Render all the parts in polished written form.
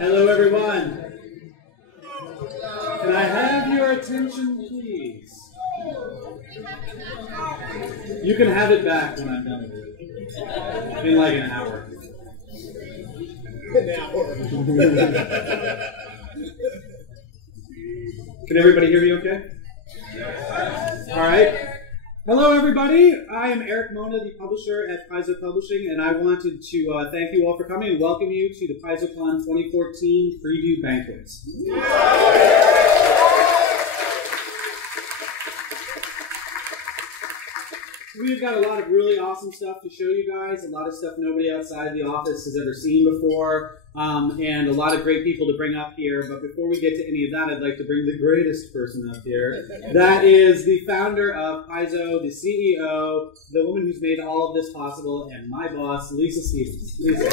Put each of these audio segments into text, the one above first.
Hello, everyone. Can I have your attention, please? You can have it back when I'm done with it. In like an hour. Can everybody hear me okay? All right. Hello, everybody. I am Erik, the publisher at Paizo Publishing, and I wanted to thank you all for coming and welcome you to the PaizoCon 2014 Preview Banquet. We've got a lot of really awesome stuff to show you guys, a lot of stuff nobody outside the office has ever seen before, and a lot of great people to bring up here. But before we get to any of that, I'd like to bring the greatest person up here. That is the founder of Paizo, the CEO, the woman who's made all of this possible, and my boss, Lisa Stevens. Lisa.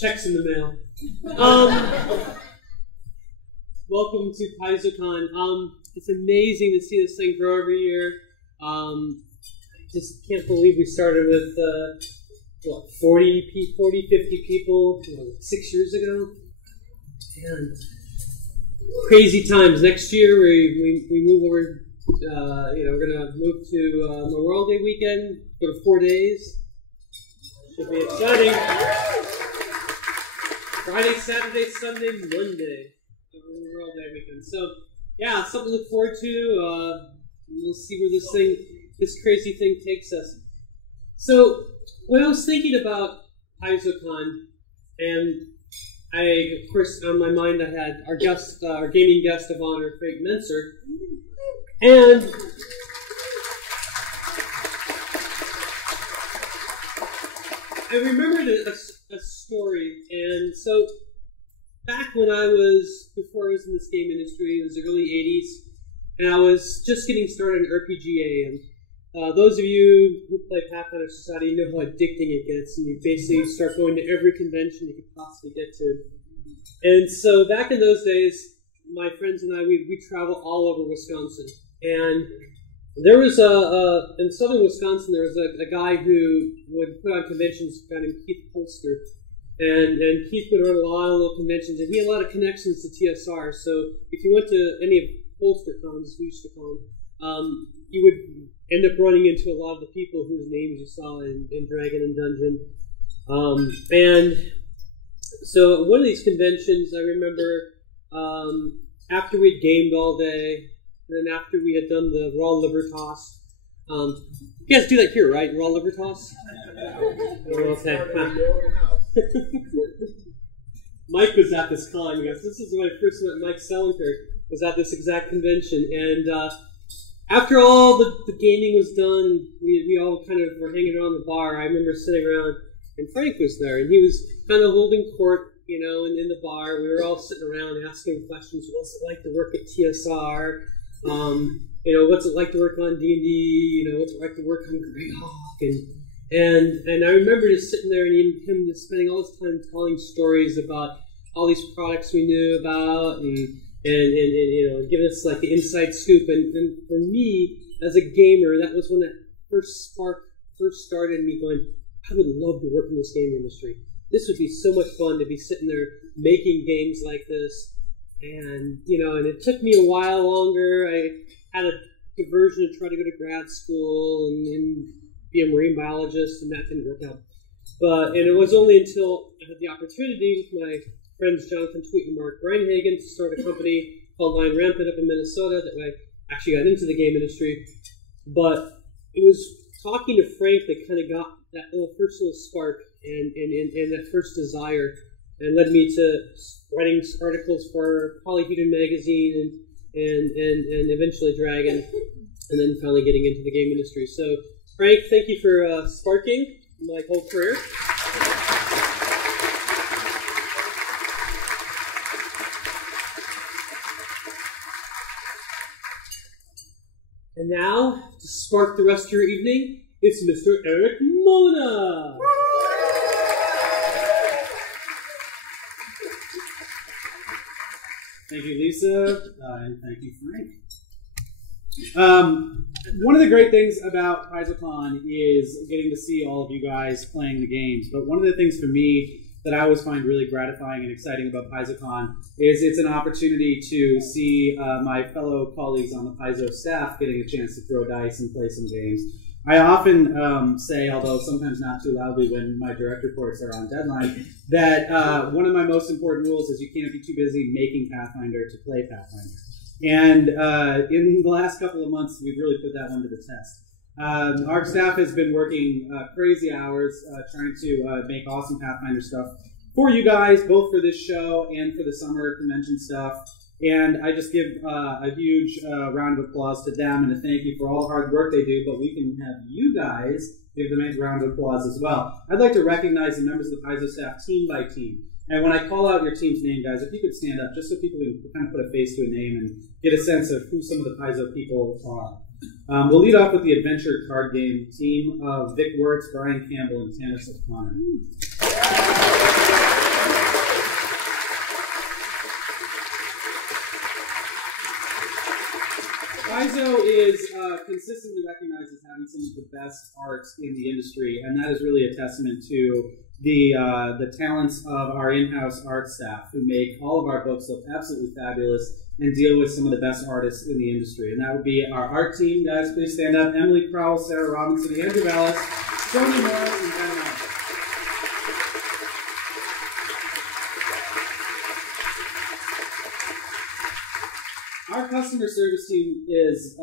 Checks in the mail. Welcome to PaizoCon. It's amazing to see this thing grow every year. Just can't believe we started with, 40, 50 people 6 years ago. And crazy times. Next year we move over, we're going to move to Memorial Day weekend, go to 4 days. Should be exciting. Friday, Saturday, Sunday, Monday. Memorial Day weekend. So, yeah, something to look forward to. We'll see where this crazy thing takes us. So, when I was thinking about PaizoCon, and of course, on my mind I had our guest, our gaming guest of honor, Frank Menser. And I remembered a story, and so back when before I was in this game industry, it was the early 80s, and I was just getting started in RPGA, and those of you who play Pathfinder Society know how addicting it gets, and you basically start going to every convention you could possibly get to. And so back in those days, my friends and I, we travel all over Wisconsin, and there was in southern Wisconsin, there was a guy who would put on conventions, a guy named Keith Polster. And Keith would run a lot of little conventions, and he had a lot of connections to TSR. So if you went to any of Polster cons, we used to call them, you would end up running into a lot of the people whose names you saw in Dragon and Dungeon. And so one of these conventions, I remember, after we'd gamed all day, and then after we had done the raw liver toss, you guys do that here, right? Raw liver toss? Okay. Mike was at this con. He goes, this is when I first met Mike Selinker, was at this exact convention. And after all the gaming was done, we all kind of were hanging around the bar. I remember sitting around, and Frank was there, and he was kind of holding court, in the bar. We were all sitting around asking questions. What's it like to work at TSR? What's it like to work on D&D? What's it like to work on Greyhawk? And I remember just sitting there and him just spending all his time telling stories about all these products we knew about and giving us like the inside scoop. And for me, as a gamer, that was when that first spark first started in me going, I would love to work in this game industry. This would be so much fun to be sitting there making games like this. And, and it took me a while longer. I had a diversion to try to go to grad school and be a marine biologist, and that didn't work out. And it was only until I had the opportunity with my friends Jonathan Tweet and Mark Reinhagen to start a company called Lion Rampant up in Minnesota that I actually got into the game industry. But it was talking to Frank that kind of got that first little spark and that first desire, and led me to writing articles for Polyhedron magazine and eventually Dragon, and then finally getting into the game industry. So, Frank, thank you for sparking my whole career. And now, to spark the rest of your evening, it's Mr. Erik Mona. Thank you, Lisa, and thank you, Frank. One of the great things about PaizoCon is getting to see all of you guys playing the games. But one of the things for me that I always find really gratifying and exciting about PaizoCon is it's an opportunity to see my fellow colleagues on the Paizo staff getting a chance to throw dice and play some games. I often say, although sometimes not too loudly when my direct reports are on deadline, that one of my most important rules is you can't be too busy making Pathfinder to play Pathfinder. And in the last couple of months, we've really put that one to the test. Our staff has been working crazy hours trying to make awesome Pathfinder stuff for you guys, both for this show and for the summer convention stuff. And I just give a huge round of applause to them and a thank you for all the hard work they do, but we can have you guys give them a round of applause as well. I'd like to recognize the members of the Paizo staff team by team. And when I call out your team's name, guys, if you could stand up, just so people can kind of put a face to a name and get a sense of who some of the Paizo people are. We'll lead off with the adventure card game team of Vic Wirtz, Brian Campbell, and Tannis O'Connor. Paizo is consistently recognized as having some of the best art in the industry, and that is really a testament to the talents of our in-house art staff who make all of our books look absolutely fabulous and deal with some of the best artists in the industry. And that would be our art team. Guys, please stand up. Emily Crowell, Sarah Robinson, Andrew Vallis, Tony Moore, and Ben Allen. Our customer service team is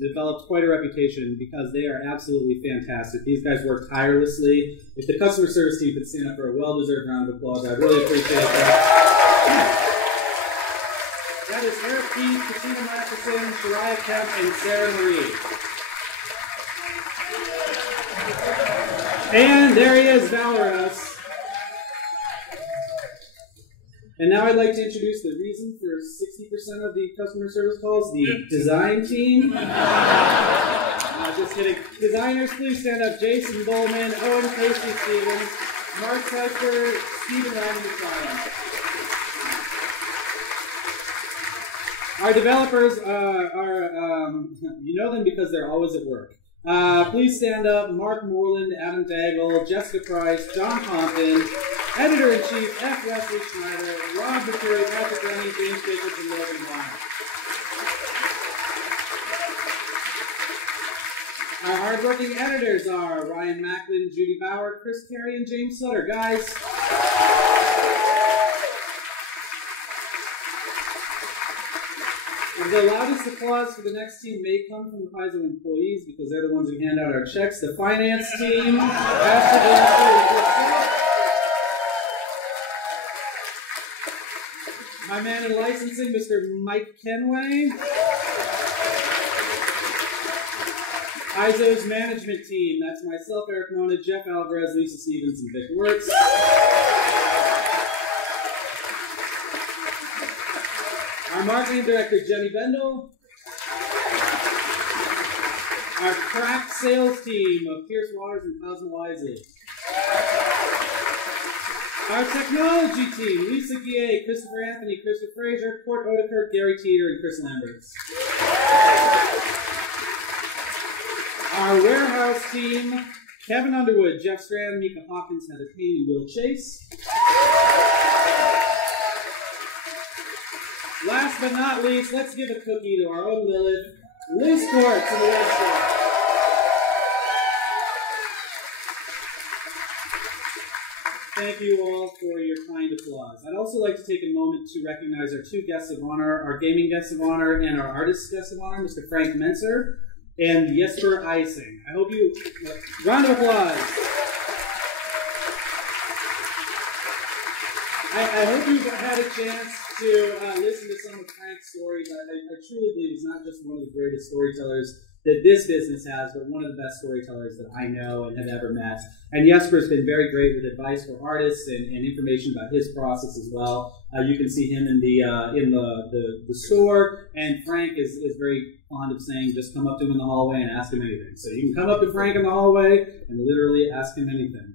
developed quite a reputation because they are absolutely fantastic. These guys work tirelessly. If the customer service team could stand up for a well-deserved round of applause, I'd really appreciate that. That is Erik Keith, Katina Matheson, Shariah Kemp, and Sarah Marie. And there he is, Valoros. And now I'd like to introduce the reason for 60% of the customer service calls, the design team. Just kidding. Designers, please stand up. Jason Bulmahn, Owen Casey Stevens, Mark Cypher, Stephen Ryan McFarland. Our developers are you know them because they're always at work. Please stand up. Mark Moreland, Adam Daigle, Jessica Price, John Compton, Editor-in-Chief F. Wesley Schneider, Rob McCurry, Patrick Rennie, James Jacobs, and Logan Bond. Our hardworking editors are Ryan Macklin, Judy Bauer, Chris Carey, and James Sutter. Guys, the loudest applause for the next team may come from the Paizo employees because they're the ones who hand out our checks. The finance team, Pastor Glasser, my man in licensing, Mr. Mike Kenway. Paizo's management team, that's myself, Eric Mona, Jeff Alvarez, Lisa Stevens, and Vic Wirtz. Our marketing director, Jenny Bendel. Our crack sales team of Pierce Waters and Cosmo Wisely. Our technology team, Lisa Guillet, Christopher Anthony, Christopher Fraser, Court Odekirk, Gary Teeter, and Chris Lamberts. Our warehouse team, Kevin Underwood, Jeff Strand, Mika Hawkins, Heather Payne, and Will Chase. Last but not least, let's give a cookie to our own Lilith, Liz Court to the West Shore. Thank you all for your kind applause. I'd also like to take a moment to recognize our two guests of honor, our gaming guests of honor and our artist guests of honor, Mr. Frank Menser and Jesper Eising. I hope you, round of applause. I hope you've had a chance to listen to some of Frank's stories. I truly believe he's not just one of the greatest storytellers that this business has, but one of the best storytellers that I know and have ever met. And Jesper's been very great with advice for artists and information about his process as well. You can see him in the store, and Frank is very fond of saying, just come up to him in the hallway and ask him anything. So you can come up to Frank in the hallway and literally ask him anything.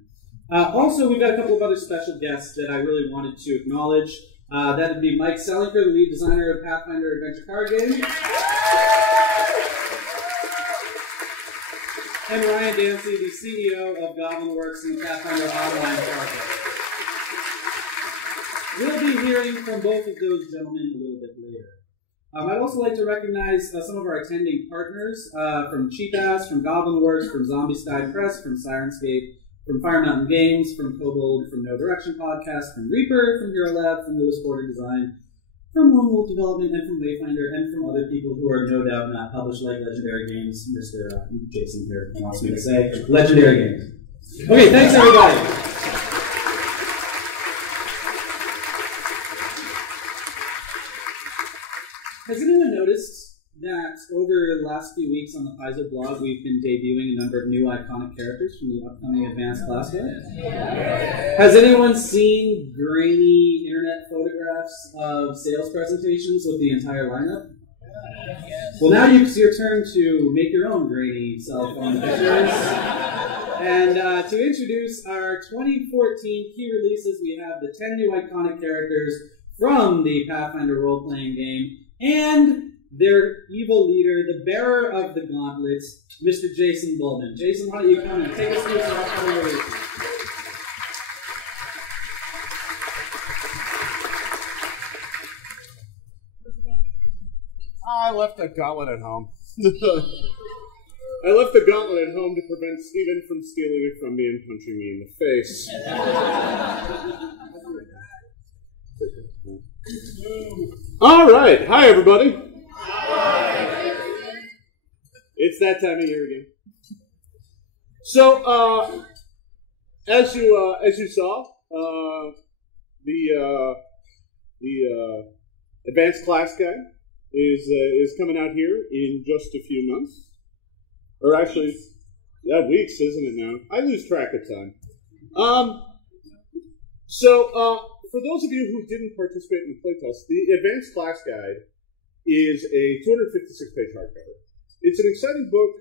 Also, we've got a couple of other special guests that I really wanted to acknowledge. That would be Mike Selinker, the lead designer of Pathfinder Adventure Card Game. and Ryan Dancey, the CEO of Goblin Works and Pathfinder Online Project. We'll be hearing from both of those gentlemen a little bit later. I'd also like to recognize some of our attending partners from Cheap Ass, from Goblin Works, from Zombie Sky Press, from Sirenscape, from Fire Mountain Games, from Kobold, from No Direction Podcast, from Reaper, from Hero Lab, from Lewis Porter Design, from Lone Wolf Development, and from Wayfinder, and from other people who are no doubt not published like Legendary Games. Mr. Jason here wants me to say Legendary Games. Okay, thanks everybody. Has anyone noticed that over the last few weeks on the Paizo blog, we've been debuting a number of new iconic characters from the upcoming Advanced Class Guide? Has anyone seen grainy internet photographs of sales presentations with the entire lineup? Well, now it's your turn to make your own grainy cell phone pictures. And to introduce our 2014 key releases, we have the 10 new iconic characters from the Pathfinder role-playing game, and their evil leader, the bearer of the gauntlets, Mr. Jason Bulmahn. Jason, why don't you come and take us through our coloration? I left the gauntlet at home. I left the gauntlet at home to prevent Steven from stealing it from me and punching me in the face. All right. Hi, everybody. Hi. It's that time of year again. So, as you saw, the Advanced Class Guide is coming out here in just a few months, or actually, yeah, weeks, isn't it now? I lose track of time. For those of you who didn't participate in the playtest, the Advanced Class Guide is a 256-page hardcover. It's an exciting book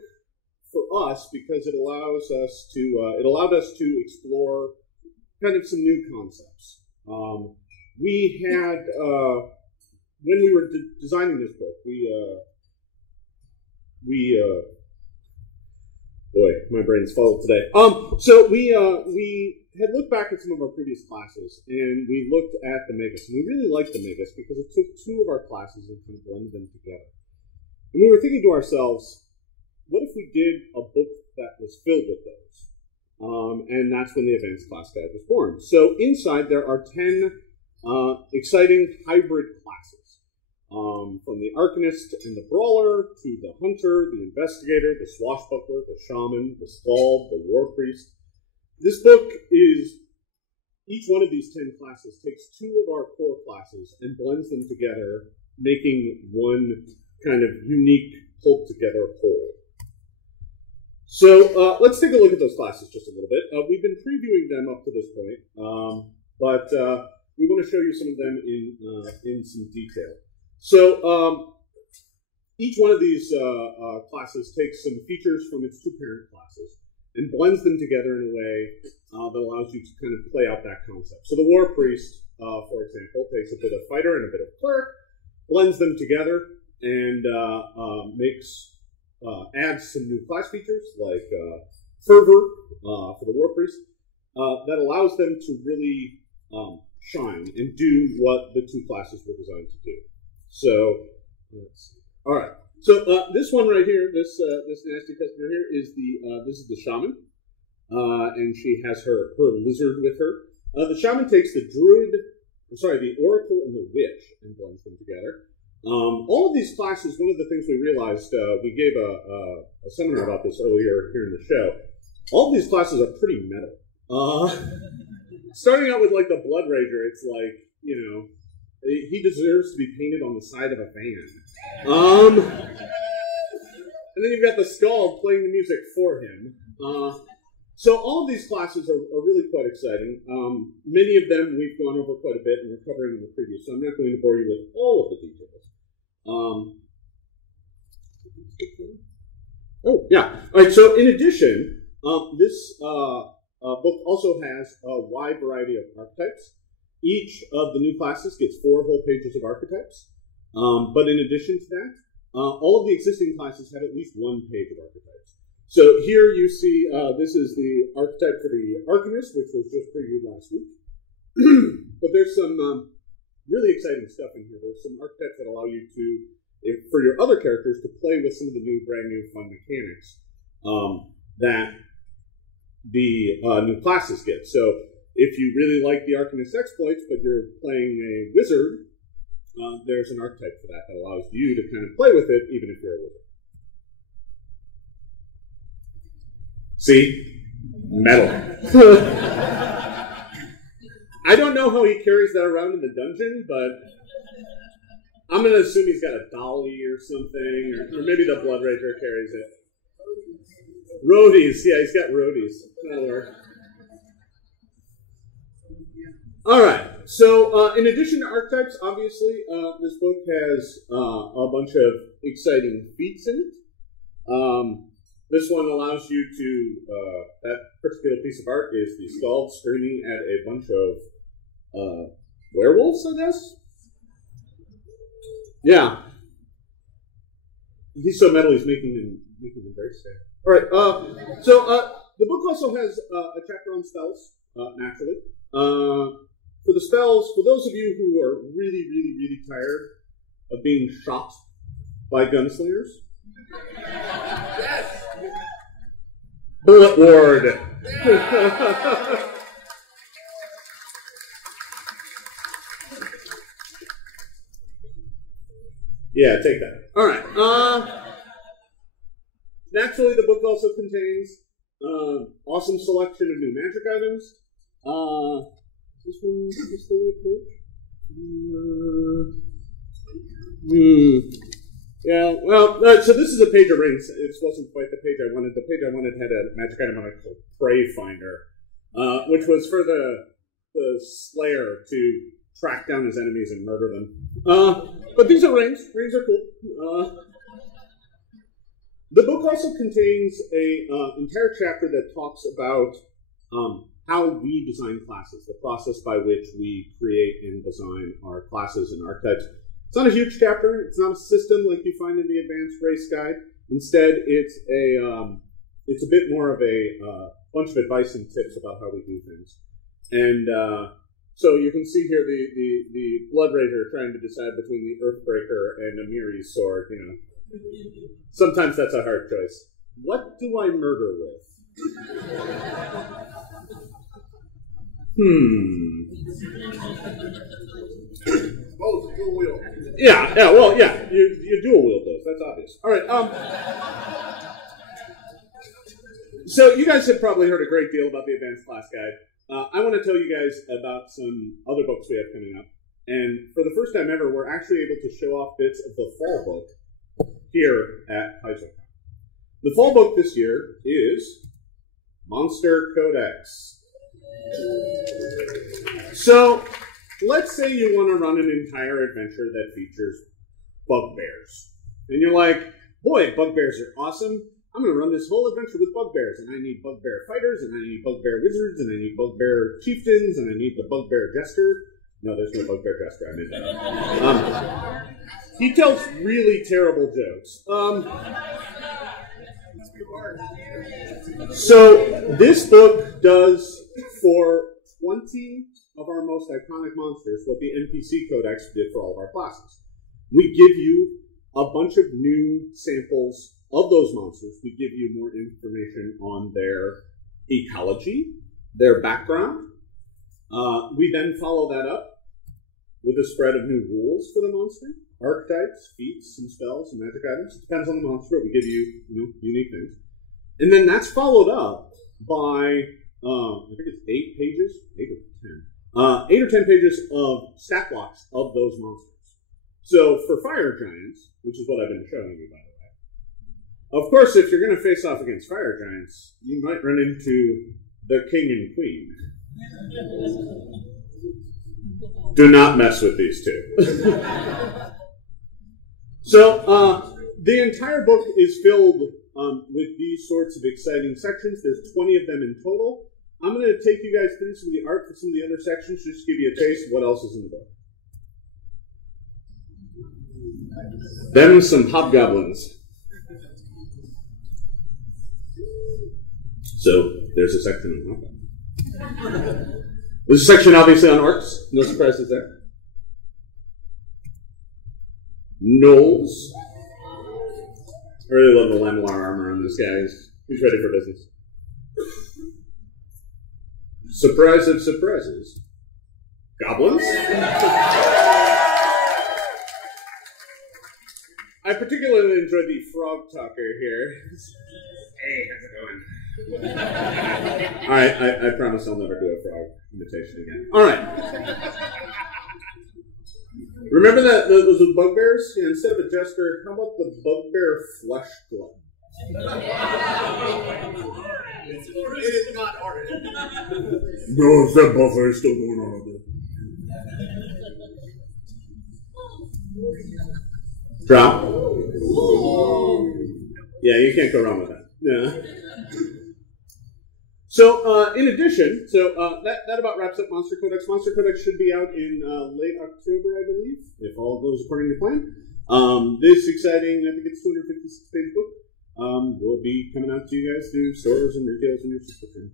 for us because it allowed us to explore kind of some new concepts. We had when we were designing this book, boy, my brain's full today. So we had looked back at some of our previous classes, and we looked at the Magus, and we really liked the Magus because it took two of our classes and kind of blended them together. And we were thinking to ourselves, what if we did a book that was filled with those? And that's when the Advanced Class Guide was born. So inside there are 10 exciting hybrid classes, from the Arcanist and the Brawler to the Hunter, the Investigator, the Swashbuckler, the Shaman, the Skald, the War Priest. This book is, each one of these 10 classes takes two of our core classes and blends them together, making one kind of unique, pulled-together whole. So let's take a look at those classes just a little bit. We've been previewing them up to this point, but we want to show you some of them in some detail. So each one of these classes takes some features from its two parent classes and blends them together in a way that allows you to kind of play out that concept. So the War Priest, for example, takes a bit of fighter and a bit of cleric, blends them together, and adds some new class features like fervor for the War Priest that allows them to really shine and do what the two classes were designed to do. So let's see. All right. So this one right here, this nasty customer here is this is the Shaman, and she has her lizard with her. The Shaman takes the Oracle and the Witch and blends them together. All of these classes, one of the things we realized, we gave a seminar about this earlier here in the show. All of these classes are pretty metal. Starting out with like the Blood Rager, it's like, you know, he deserves to be painted on the side of a van. And then you've got the Skald playing the music for him. So all of these classes are really quite exciting. Many of them we've gone over quite a bit and we're covering in the preview, so I'm not going to bore you with all of the details. Oh, yeah. All right, so in addition, this book also has a wide variety of archetypes. Each of the new classes gets 4 whole pages of archetypes. But in addition to that, all of the existing classes have at least 1 page of archetypes. So here you see, this is the archetype for the Arcanist, which was just previewed last week. But there's some really exciting stuff in here. There's some archetypes that allow you to, for your other characters, to play with some of the brand new fun mechanics that the new classes get. So if you really like the Arcanist exploits, but you're playing a wizard, there's an archetype for that allows you to kind of play with it, even if you're a wizard. See? Metal. I don't know how he carries that around in the dungeon, but I'm going to assume he's got a dolly or something, or maybe the Blood Rager carries it. Roadies. Yeah, he's got roadies. That'll work. All right. So, in addition to archetypes, obviously, this book has a bunch of exciting feats in it. This one allows you to, that particular piece of art is the Skald screaming at a bunch of werewolves, I guess? Yeah. He's so metal, he's making them very sad. All right, so the book also has a chapter on spells, naturally. For the spells, for those of you who are really, really, really tired of being shot by gunslingers, Bullet Ward. Yeah, take that. All right. Naturally, the book also contains awesome selection of new magic items. This one is the right page. Yeah, well, so this is a page of rings. It wasn't quite the page I wanted. The page I wanted had a magic item on it called Prey Finder, which was for the Slayer to track down his enemies and murder them. But these are rings. Rings are cool. The book also contains an entire chapter that talks about how we design classes, the process by which we create and design our classes and archetypes. It's not a huge chapter. It's not a system like you find in the Advanced Race Guide. Instead, it's a bit more of a bunch of advice and tips about how we do things. And so you can see here the Blood Rager trying to decide between the Earthbreaker and a Miri's sword. You know, sometimes that's a hard choice. What do I murder with? Both dual wield. Yeah, well, yeah, you dual wield those. That's obvious. All right. So you guys have probably heard a great deal about the Advanced Class Guide. I want to tell you guys about some other books we have coming up. And for the first time ever, we're actually able to show off bits of the fall book here at PaizoCon. The fall book this year is Monster Codex. So, let's say you want to run an entire adventure that features bugbears. And you're like, boy, bugbears are awesome. I'm going to run this whole adventure with bugbears. And I need bugbear fighters, and I need bugbear wizards, and I need bugbear chieftains, and I need the bugbear jester. No, there's no bugbear jester. I made that up. He tells really terrible jokes. So, this book does for 20 of our most iconic monsters what the NPC Codex did for all of our classes. We give you a bunch of new samples of those monsters. We give you more information on their ecology, their background. We then follow that up with a spread of new rules for the monster, archetypes, feats, and spells, and magic items. It depends on the monster. We give you, unique things. And then that's followed up by, I think it's 8 pages, 8 or 10. 8 or 10 pages of stat blocks of those monsters. So for fire giants, which is what I've been showing you, by the way, of course, if you're going to face off against fire giants, you might run into the king and queen. Do not mess with these two. So the entire book is filled with these sorts of exciting sections. There's 20 of them in total. I'm going to take you guys through some of the art for some of the other sections, just to give you a taste of what else is in the book. Then some hobgoblins. So there's a section on that. There's a section obviously on orcs. No surprises there. Gnolls. I really love the Lamlar armor on this guy. He's ready for business. Surprise of surprises. Goblins. I particularly enjoyed the frog talker here. Hey, how's it going? Alright, I promise I'll never do a frog imitation again. Alright. Remember that those bugbears? Yeah, instead of a jester, how about the bugbear flesh club? It is not hard. No, it's that buffer is still going on over there. Drop. Yeah, you can't go wrong with that. Yeah. So, in addition, that about wraps up Monster Codex. Monster Codex should be out in late October, I believe, if all goes according to plan. This exciting, I think it's 256-page book, will be coming out to you guys through stores and retailers and your subscriptions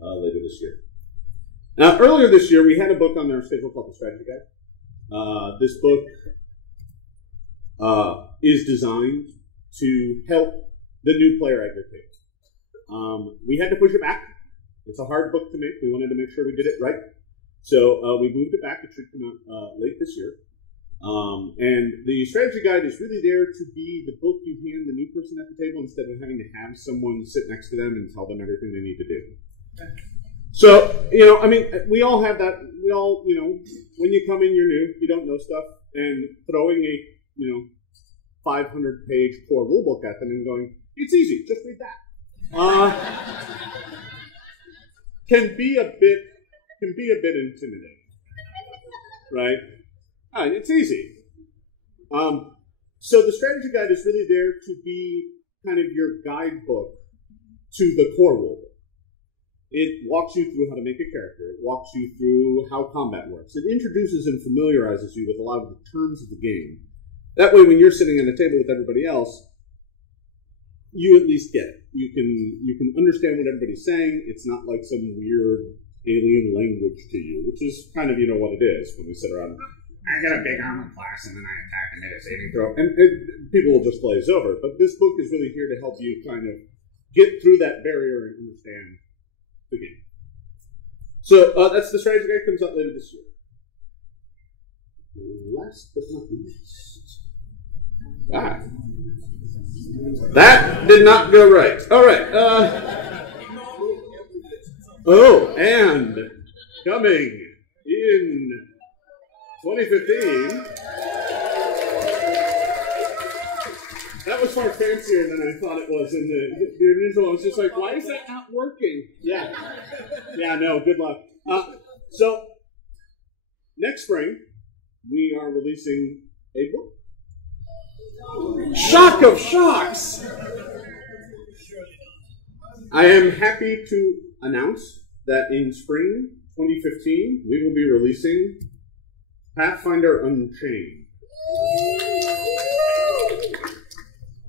later this year. Now, earlier this year, we had a book on our schedule called The Strategy Guide. This book is designed to help the new player at your table. We had to push it back. It's a hard book to make. We wanted to make sure we did it right. So we moved it back. It should come out late this year. And the strategy guide is really there to be the book you hand the new person at the table instead of having to have someone sit next to them and tell them everything they need to do. So, I mean, we all have that. We all, when you come in, you're new, you don't know stuff, and throwing a, 500-page core rulebook at them and going, it's easy, just read that. Can be a bit intimidating, right? It's easy. So the strategy guide is really there to be kind of your guidebook to the core rulebook. It walks you through how to make a character. It walks you through how combat works. It introduces and familiarizes you with a lot of the terms of the game. That way, when you're sitting at a table with everybody else, you at least get it. You can understand what everybody's saying. It's not like some weird alien language to you, which is kind of, what it is when we sit around. I get a big armor class and then I attack and make a saving throw. And people will just glaze over. But this book is really here to help you kind of get through that barrier and understand the game. So that's the strategy guide. Comes out later this year. Last but not least. That did not go right. All right. And coming in 2015. That was far fancier than I thought it was in the initial. I was just like, why is that not working? Yeah. Yeah, no, good luck. So, next spring, we are releasing a book. Shock of shocks! I am happy to announce that in spring 2015, we will be releasing Pathfinder Unchained.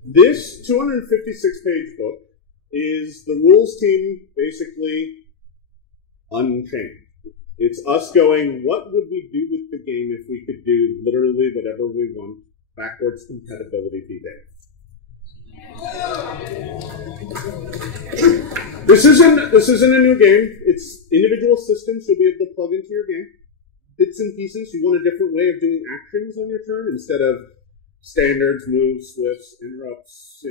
This 256-page book is the rules team basically unchained. It's us going, what would we do with the game if we could do literally whatever we want, backwards compatibility be there. This isn't a new game. It's individual systems you'll be able to plug into your game. Bits and pieces. You want a different way of doing actions on your turn instead of standards, moves, swifts, interrupts,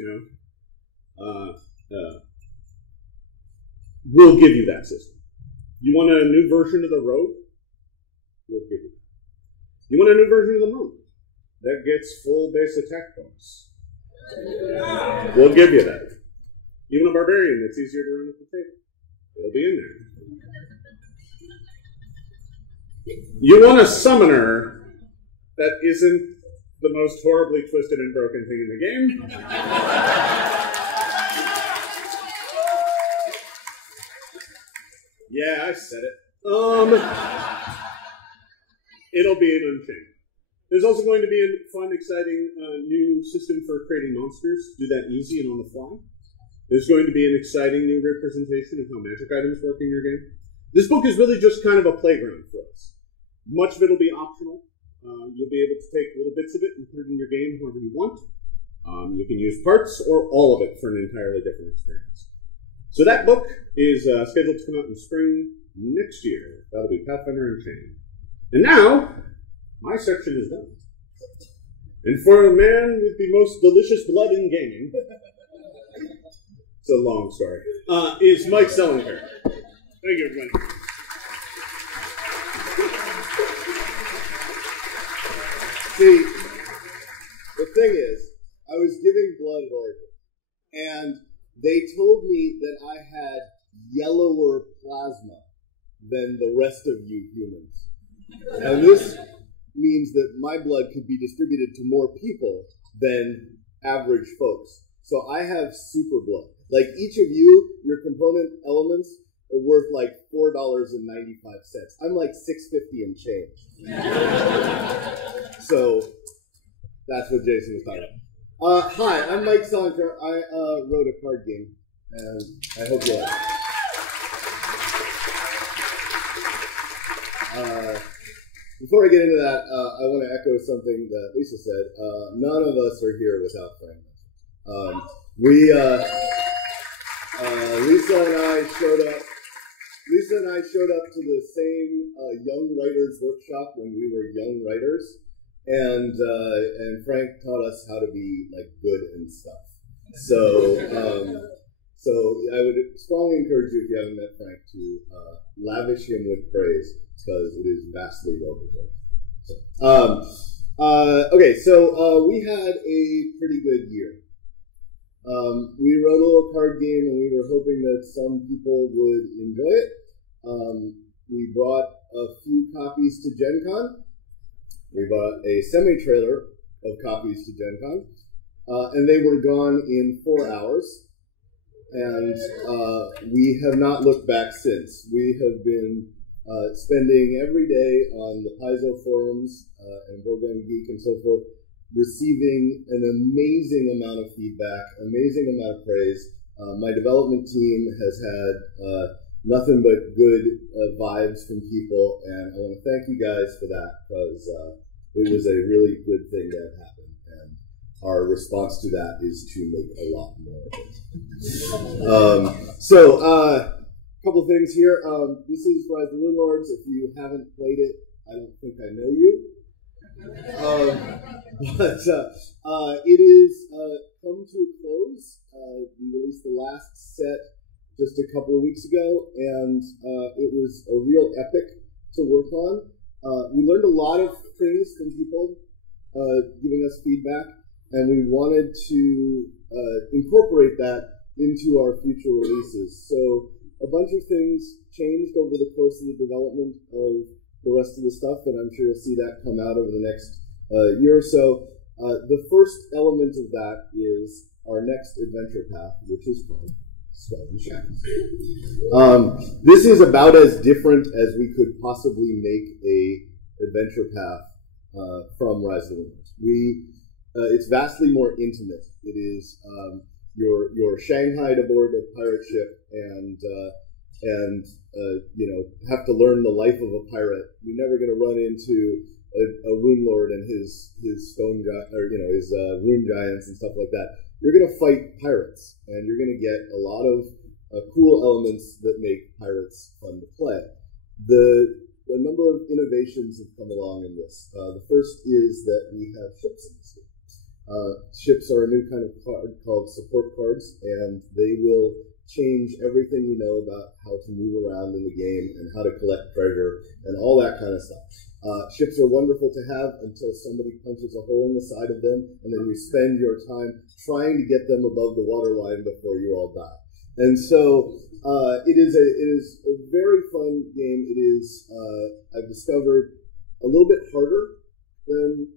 we'll give you that system. You want a new version of the rogue? We'll give you that. You want a new version of the monk that gets full base attack bonus? We'll give you that. Even a barbarian that's easier to run at the table. It'll be in there. You want a summoner that isn't the most horribly twisted and broken thing in the game? Yeah, I said it. It'll be an Unchained. There's also going to be a fun, exciting new system for creating monsters. Do that easy and on the fly. There's going to be an exciting new representation of how magic items work in your game. This book is really just kind of a playground for us. Much of it will be optional. You'll be able to take little bits of it and put it in your game however you want. You can use parts or all of it for an entirely different experience. So that book is scheduled to come out in spring next year. That'll be Pathfinder Unchained. And now, my section is done. And for a man with the most delicious blood in gaming, it's a long story, is Mike Selinker. Thank you, everybody. See, the thing is, I was giving blood at Origin, and they told me that I had yellower plasma than the rest of you humans. And this means that my blood could be distributed to more people than average folks. So I have super blood. Like each of you, your component elements are worth like $4.95. I'm like $6.50 and change. So that's what Jason was talking about. Hi, I'm Mike Selinker. I wrote a card game, and I hope you like it. Before I get into that, I want to echo something that Lisa said. None of us are here without Frank. Lisa and I showed up to the same Young Writers Workshop when we were young writers, and Frank taught us how to be like good and stuff. So I would strongly encourage you, if you haven't met Frank, to lavish him with praise, because it is vastly well deserved. So we had a pretty good year. We wrote a little card game, and we were hoping that some people would enjoy it. We brought a few copies to Gen Con. We bought a semi-trailer of copies to Gen Con, and they were gone in 4 hours. And we have not looked back since. We have been spending every day on the Paizo forums and Board Game Geek and so forth, receiving an amazing amount of feedback, amazing amount of praise. My development team has had nothing but good vibes from people, and I want to thank you guys for that, because it was a really good thing that happened, and our response to that is to make a lot more of it. A couple things here. This is Rise of the Rune Lords. If you haven't played it, I don't think I know you. It is come to a close. We released the last set just a couple of weeks ago, and it was a real epic to work on. We learned a lot of things from people giving us feedback, and we wanted to incorporate that into our future releases. So a bunch of things changed over the course of the development of the rest of the stuff, and I'm sure you'll see that come out over the next year or so. The first element of that is our next adventure path, which is called Skull and Shadows. This is about as different as we could possibly make a adventure path from Rise of the Rune Lords. It's vastly more intimate. It is you're shanghaied aboard a pirate ship and have to learn the life of a pirate. You're never going to run into a rune lord and his stone his rune giants and stuff like that. You're going to fight pirates, and you're going to get a lot of cool elements that make pirates fun to play. A number of innovations have come along in this. The first is that we have ships in this game. Ships are a new kind of card called support cards, and they will change everything you know about how to move around in the game and how to collect treasure and all that kind of stuff. Ships are wonderful to have until somebody punches a hole in the side of them, and then you spend your time trying to get them above the waterline before you all die. And so it is a very fun game. It is, I've discovered, a little bit harder than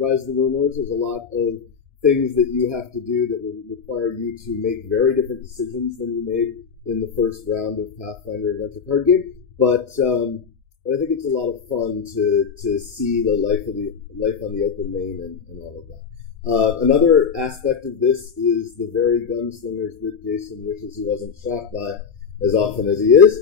Rise of the Rune Lords. There's a lot of things that you have to do that will require you to make very different decisions than you made in the first round of Pathfinder Adventure Card Game. But I think it's a lot of fun to see the life on the open main and all of that. Another aspect of this is the very gunslingers that Jason wishes he wasn't shot by as often as he is.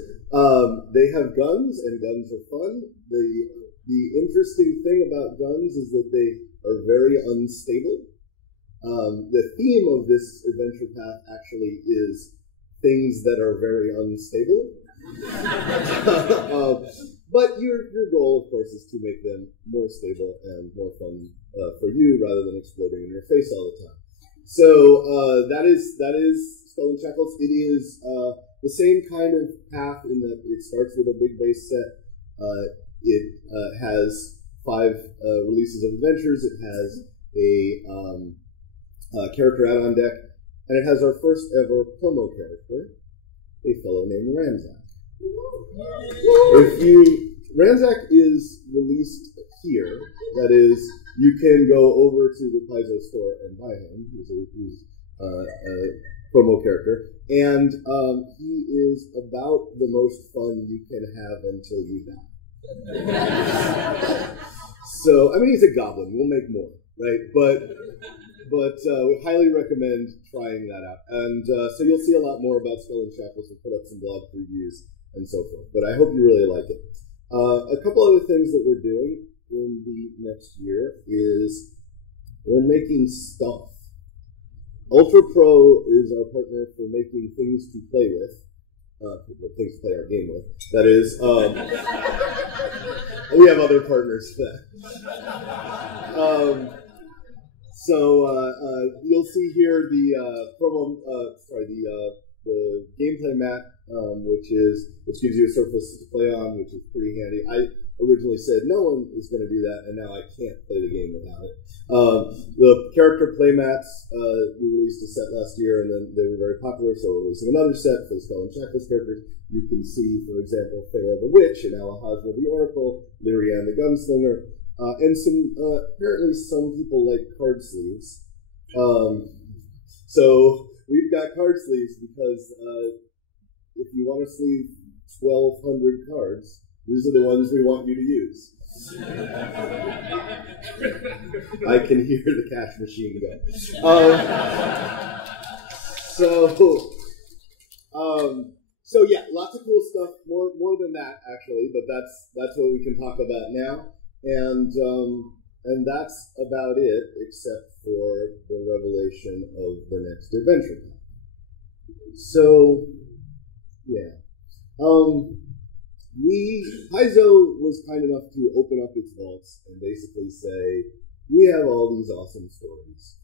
They have guns, and guns are fun. The interesting thing about guns is that they are very unstable. The theme of this adventure path actually is things that are very unstable. But your goal, of course, is to make them more stable and more fun for you rather than exploding in your face all the time. So that is Skull and Shackles. It is the same kind of path in that it starts with a big base set. It has 5 releases of adventures. It has a character add-on deck, and it has our first ever promo character, a fellow named Ranzak. Ranzak is released here. That is, you can go over to the Paizo store and buy him. He's a promo character, and he is about the most fun you can have until you die. So, I mean, he's a goblin. We'll make more, right? But we highly recommend trying that out. And so you'll see a lot more about Skull and Shackles. We'll put up some blog previews and so forth. But I hope you really like it. A couple other things that we're doing in the next year is we're making stuff. Ultra Pro is our partner for making things to play with. Things to play our game with. That is, we have other partners for that. So you'll see here the the gameplay mat, which gives you a surface to play on, which is pretty handy. I originally said no one is going to do that, and now I can't play the game without it. The character play mats, we released a set last year, and then they were very popular, so we're releasing another set for the Skull and Shackles characters. You can see, for example, Fea the Witch, and Alahazra the Oracle, Lyrian the Gunslinger, and apparently some people like card sleeves. So we've got card sleeves because if you want to sleeve 1,200 cards, these are the ones we want you to use. I can hear the cash machine go. So yeah, lots of cool stuff. More than that, actually, but that's what we can talk about now. And that's about it, except for the revelation of the next adventure. So, yeah. Paizo was kind enough to open up its vaults and basically say, we have all these awesome stories.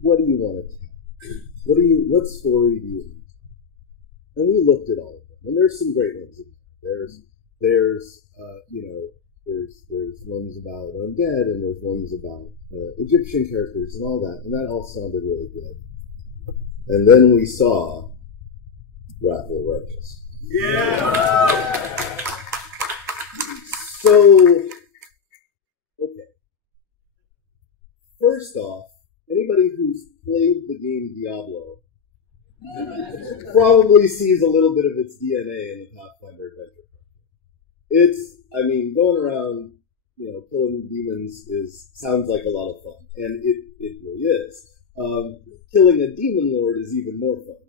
What do you want to tell? What story do you want to tell? And we looked at all of them, and there's some great ones in there. There's ones about undead, and there's ones about Egyptian characters and all that, and that all sounded really good. And then we saw Wrath of the Righteous. Yeah! So, okay. First off, anybody who's played the game Diablo probably sees a little bit of its DNA in the Pathfinder adventure. Going around, killing demons sounds like a lot of fun, and it really is. Killing a demon lord is even more fun.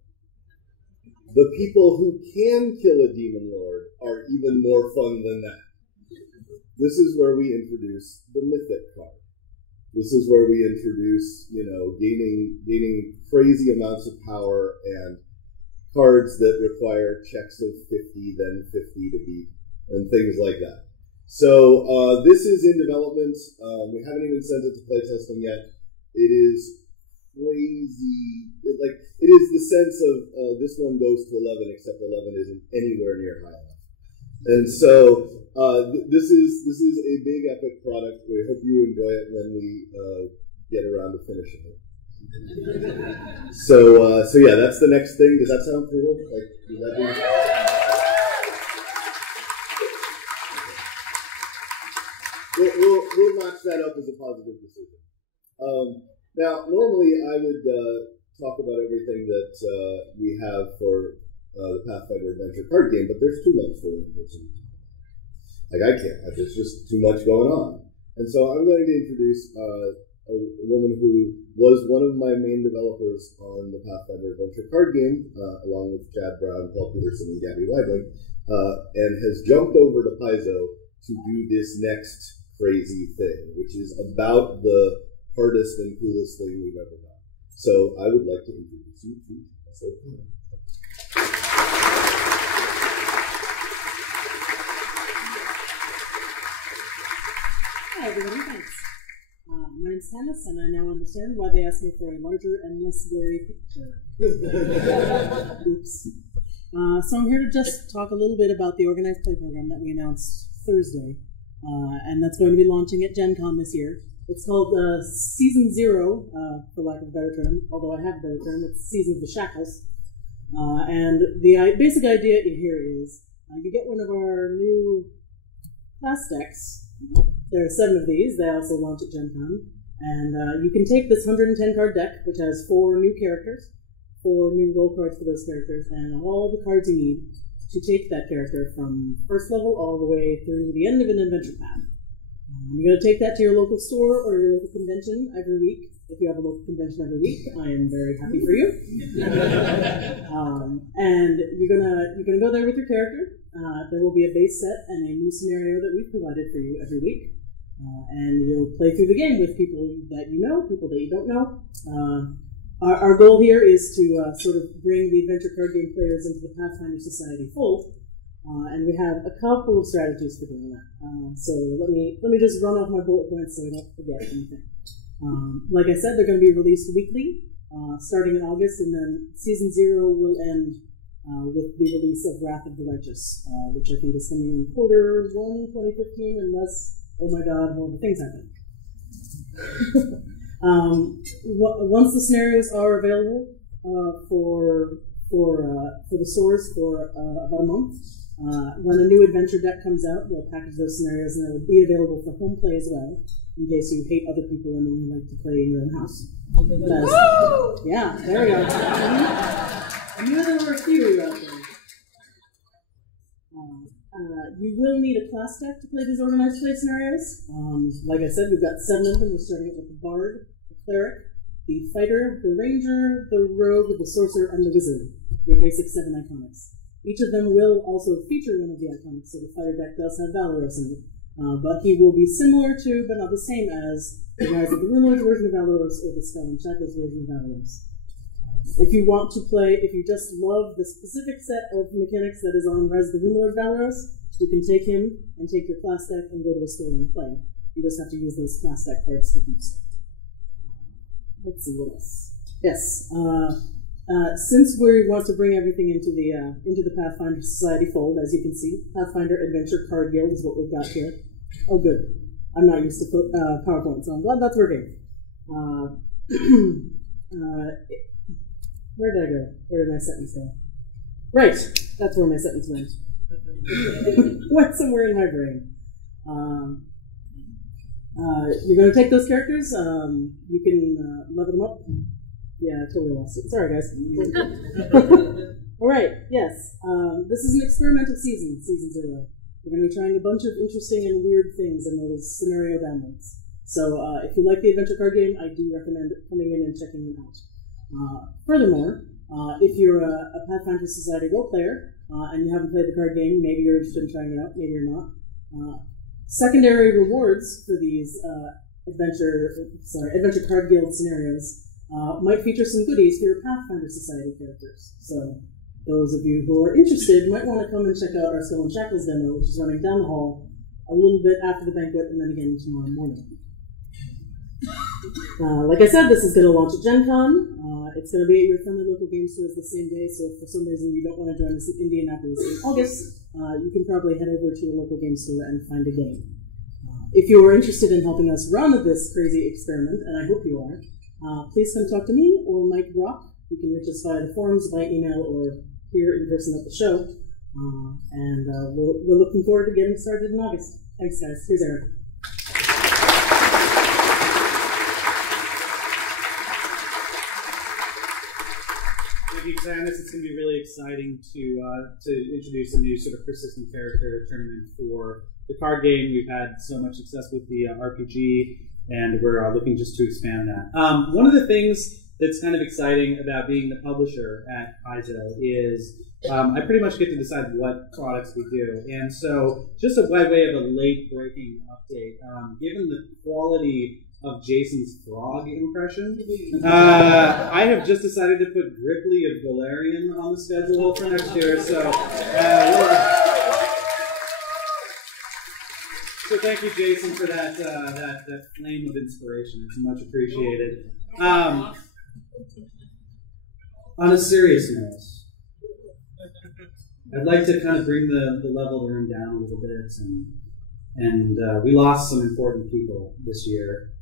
The people who can kill a demon lord are even more fun than that. This is where we introduce the mythic card. This is where we introduce, gaining crazy amounts of power and cards that require checks of 50, then 50 to beat, and things like that. So this is in development. We haven't even sent it to playtesting yet. It is crazy. It is the sense of this one goes to 11, except 11 isn't anywhere near high enough. And so this is a big epic product. We hope you enjoy it when we get around to finishing it. So yeah, that's the next thing. Does that sound cool? We'll notch that up as a positive decision. Now, normally I would talk about everything that we have for the Pathfinder Adventure card game, but there's too much for one person. I can't. There's just too much going on. And so I'm going to introduce a woman who was one of my main developers on the Pathfinder Adventure card game, along with Chad Brown, Paul Peterson, and Gabby Weidling, and has jumped over to Paizo to do this next crazy thing, which is about the hardest and coolest thing we've ever done. So I would like to introduce you to PaizoCon. Hi everybody, thanks. My name's Tannis, and I now understand why they asked me for a larger and less blurry picture. Oops. So I'm here to just talk a little bit about the organized play program that we announced Thursday, and that's going to be launching at Gen Con this year. It's called Season 0, for lack of a better term, although I have a better term. It's Season of the Shackles. And the basic idea here is you get one of our new class decks. There are 7 of these. They also launch at Gen Con. And you can take this 110 card deck, which has 4 new characters, 4 new role cards for those characters, and all the cards you need to take that character from first level all the way through the end of an adventure path. You're going to take that to your local store or your local convention every week. If you have a local convention every week, I am very happy for you. And you're gonna go there with your character. There will be a base set and a new scenario that we've provided for you every week. And you'll play through the game with people that you know, people that you don't know. Our goal here is to sort of bring the adventure card game players into the Pathfinder Society fold, and we have a couple of strategies for doing that. So let me just run off my bullet points so I don't forget anything. Like I said, they're going to be released weekly, starting in August, and then Season 0 will end with the release of Wrath of the Righteous, which I think is coming in Q1 2015, unless, oh my god, horrible things happen. Once the scenarios are available for the stores for about a month, when a new adventure deck comes out, we'll package those scenarios and they'll be available for home play as well, in case you hate other people and only like to play in your own house. Yeah, there we go. I knew there were a few out there. You will need a class deck to play these organized play scenarios. Like I said, we've got 7 of them. We're starting with the Bard, the Cleric, the Fighter, the Ranger, the Rogue, the Sorcerer, and the Wizard. Your basic 7 iconics. Each of them will also feature one of the iconics, so the Fighter deck does have Valoros in it. But he will be similar to, but not the same as, the Rise of the Rulers version of Valoros or the Skull and Shackles version of Valoros. If you want to play, if you just love the specific set of mechanics that is on Rise of the Rulers Valoros, you can take him and take your class deck and go to a store and play. You just have to use those class deck cards to do so. Let's see what else. Yes. Since we want to bring everything into the Pathfinder Society fold, as you can see, Pathfinder Adventure Card Guild is what we've got here. Oh, good. I'm not used to PowerPoint, so I'm glad that's working. Where did I go? Where did my sentence go? Right, that's where my sentence went. Went somewhere in my brain. You're going to take those characters. You can level them up. Yeah, I totally lost it. Sorry, guys. All right, yes. This is an experimental season, Season 0. We're going to be trying a bunch of interesting and weird things in those scenario downloads. So if you like the adventure card game, I do recommend coming in and checking them out. Furthermore, if you're a Pathfinder Society role player and you haven't played the card game, maybe you're interested in trying it out, maybe you're not. Secondary rewards for these Adventure Card Guild scenarios might feature some goodies for your Pathfinder Society characters. So those of you who are interested might want to come and check out our Skull and Shackles demo, which is running down the hall a little bit after the banquet and then again tomorrow morning. Like I said, this is going to launch at Gen Con. It's going to be at your friendly local game stores the same day, so if for some reason you don't want to join us in Indianapolis in August, you can probably head over to your local game store and find a game. If you are interested in helping us run this crazy experiment, and I hope you are, please come talk to me or Mike Brock. You can reach us via the forums, by email, or here in person at the show. We're looking forward to getting started in August. Thanks, guys. Here's Erik. Thank you, Tannis. It's going to be really exciting to introduce a new sort of persistent character tournament for the card game. We've had so much success with the RPG and we're looking just to expand that. One of the things that's kind of exciting about being the publisher at Paizo is I pretty much get to decide what products we do. And so just by way of a late-breaking update, given the quality of Jason's frog impression, I have just decided to put Gripply of Valerian on the schedule for next year. So thank you, Jason, for that flame of inspiration. It's much appreciated. On a serious note, I'd like to kind of bring the level of the room down a little bit, and we lost some important people this year.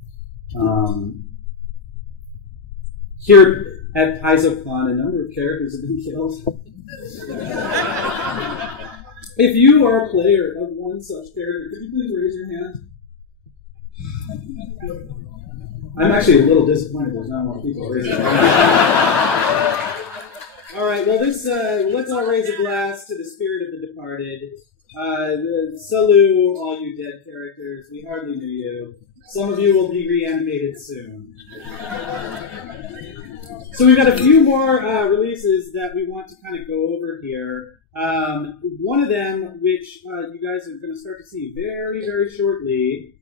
Here at PaizoCon, a number of characters have been killed. If you are a player of one such character, could you please raise your hand? I'm actually a little disappointed there's not more people raising their hands. All right, well, let's all raise a glass to the spirit of the departed. Salut, all you dead characters. We hardly knew you. Some of you will be reanimated soon. So we've got a few more releases that we want to kind of go over here. One of them, which you guys are going to start to see very, very shortly,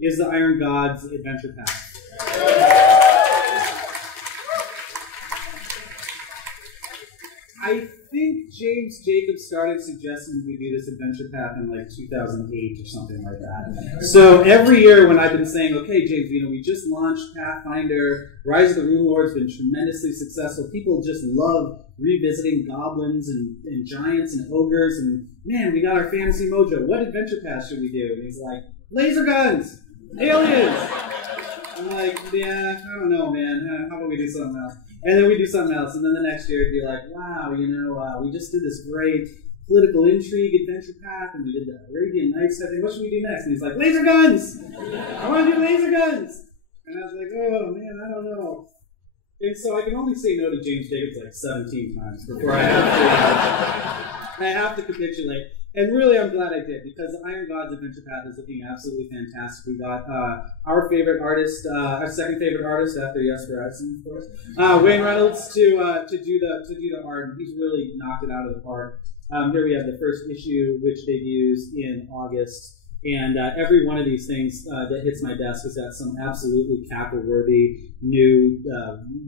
is the Iron Gods Adventure Pack. I think James Jacobs started suggesting we do this adventure path in like 2008 or something like that. So every year when I've been saying, okay, James, we just launched Pathfinder, Rise of the Rune Lord's been tremendously successful. People just love revisiting goblins and giants and ogres, and man, we got our fantasy mojo. What adventure path should we do? And he's like, laser guns, aliens. I'm like, yeah, I don't know, man. How about we do something else? And then we do something else, and then the next year it'd be like, wow, we just did this great political intrigue adventure path, and we did the Arabian Nights type thing. What should we do next? And he's like, laser guns! I want to do laser guns! And I was like, oh, man, I don't know. And so I can only say no to James Jacobs like 17 times before I have to capitulate. And really, I'm glad I did, because the Iron Gods Adventure Path is looking absolutely fantastic. We got our favorite artist, our second favorite artist after Jesper Eidson, of course, Wayne Reynolds, to do the art. And he's really knocked it out of the park. Here we have the first issue, which debuts in August. And every one of these things that hits my desk has got some absolutely cackle-worthy new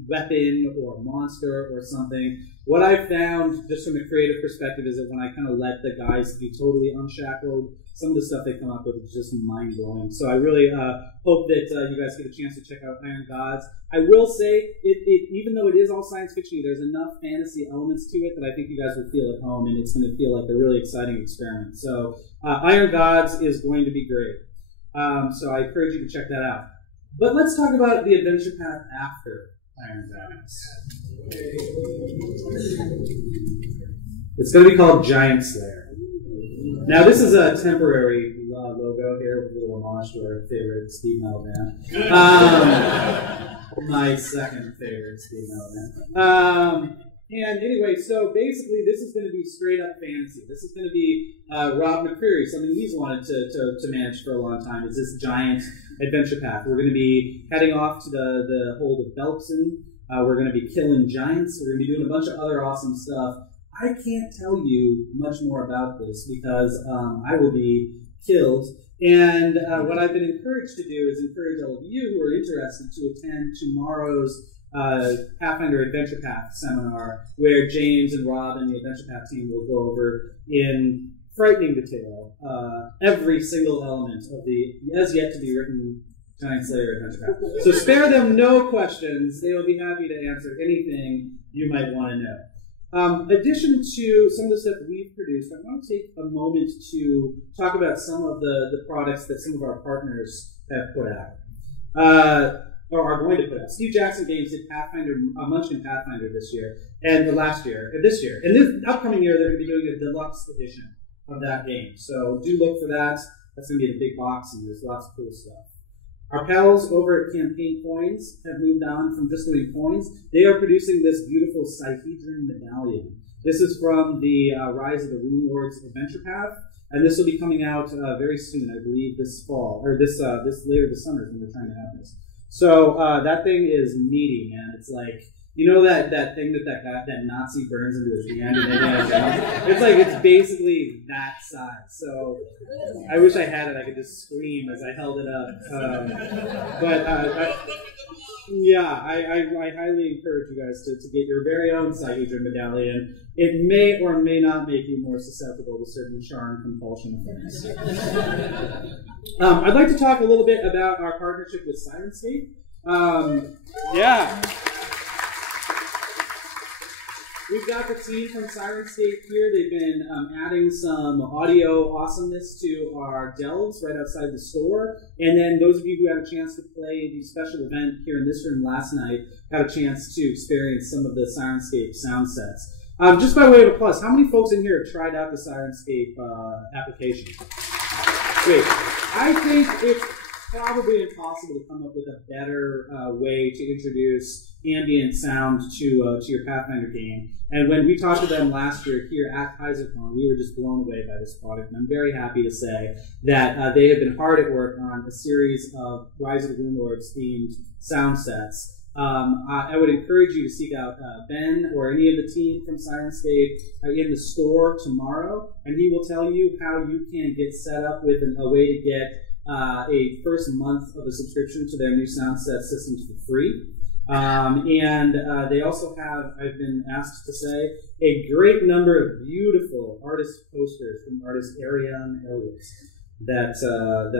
weapon or monster or something. What I've found, just from a creative perspective, is that when I kind of let the guys be totally unshackled, some of the stuff they come up with is just mind-blowing. So I really hope that you guys get a chance to check out Iron Gods. I will say, even though it is all science fiction, there's enough fantasy elements to it that I think you guys will feel at home, and it's going to feel like a really exciting experiment. So Iron Gods is going to be great. So I encourage you to check that out. But let's talk about the adventure path after Iron Gods. It's going to be called Giant Slayer. Now, this is a temporary logo here with a little homage to our favorite speed metal band. My second favorite speed metal band. And anyway, so basically this is going to be straight up fantasy. This is going to be Rob McCreary, something he's wanted to manage for a long time, is this giant adventure path. We're going to be heading off to the hold of Belkson. We're going to be killing giants. We're going to be doing a bunch of other awesome stuff. I can't tell you much more about this because I will be killed. And what I've been encouraged to do is encourage all of you who are interested to attend tomorrow's Pathfinder Adventure Path seminar, where James and Rob and the Adventure Path team will go over in frightening detail every single element of the as yet to be written Giant Slayer Adventure Path. So spare them no questions. They will be happy to answer anything you might want to know. Addition to some of the stuff we've produced, I want to take a moment to talk about some of the products that some of our partners have put out, or are going to put out. Steve Jackson Games did Pathfinder, Munchkin Pathfinder this year, and last year, and this year. And this upcoming year, they're going to be doing a deluxe edition of that game. So do look for that. That's going to be in a big box, and there's lots of cool stuff. Our pals over at Campaign Coins have moved on from just doing coins. They are producing this beautiful Sihedron medallion. This is from the Rise of the Rune Lord's Adventure Path. and this will be coming out very soon, I believe this fall, or this later this summer is when we're trying to have this. So that thing is meaty, man. It's like, you know that thing that Nazi burns into his hand and then it's basically that size. So I wish I had it. I could just scream as I held it up. I highly encourage you guys to get your very own Sihedron medallion. It may or may not make you more susceptible to certain charm compulsion effects. I'd like to talk a little bit about our partnership with Sirenscape. We've got the team from Sirenscape here. They've been adding some audio awesomeness to our delves right outside the store. And then those of you who had a chance to play the special event here in this room last night got a chance to experience some of the Sirenscape sound sets. Just by way of applause, how many folks in here have tried out the Sirenscape application? Great. I think it's probably impossible to come up with a better way to introduce ambient sound to your Pathfinder game. And when we talked to them last year here at PaizoCon, we were just blown away by this product. And I'm very happy to say that they have been hard at work on a series of Rise of the Runelords themed sound sets. I would encourage you to seek out Ben or any of the team from Sirenscape in the store tomorrow, and he will tell you how you can get set up with a way to get a first month of a subscription to their new sound set systems for free. They also have, I've been asked to say, a great number of beautiful artist posters from artist Ariane Elliott that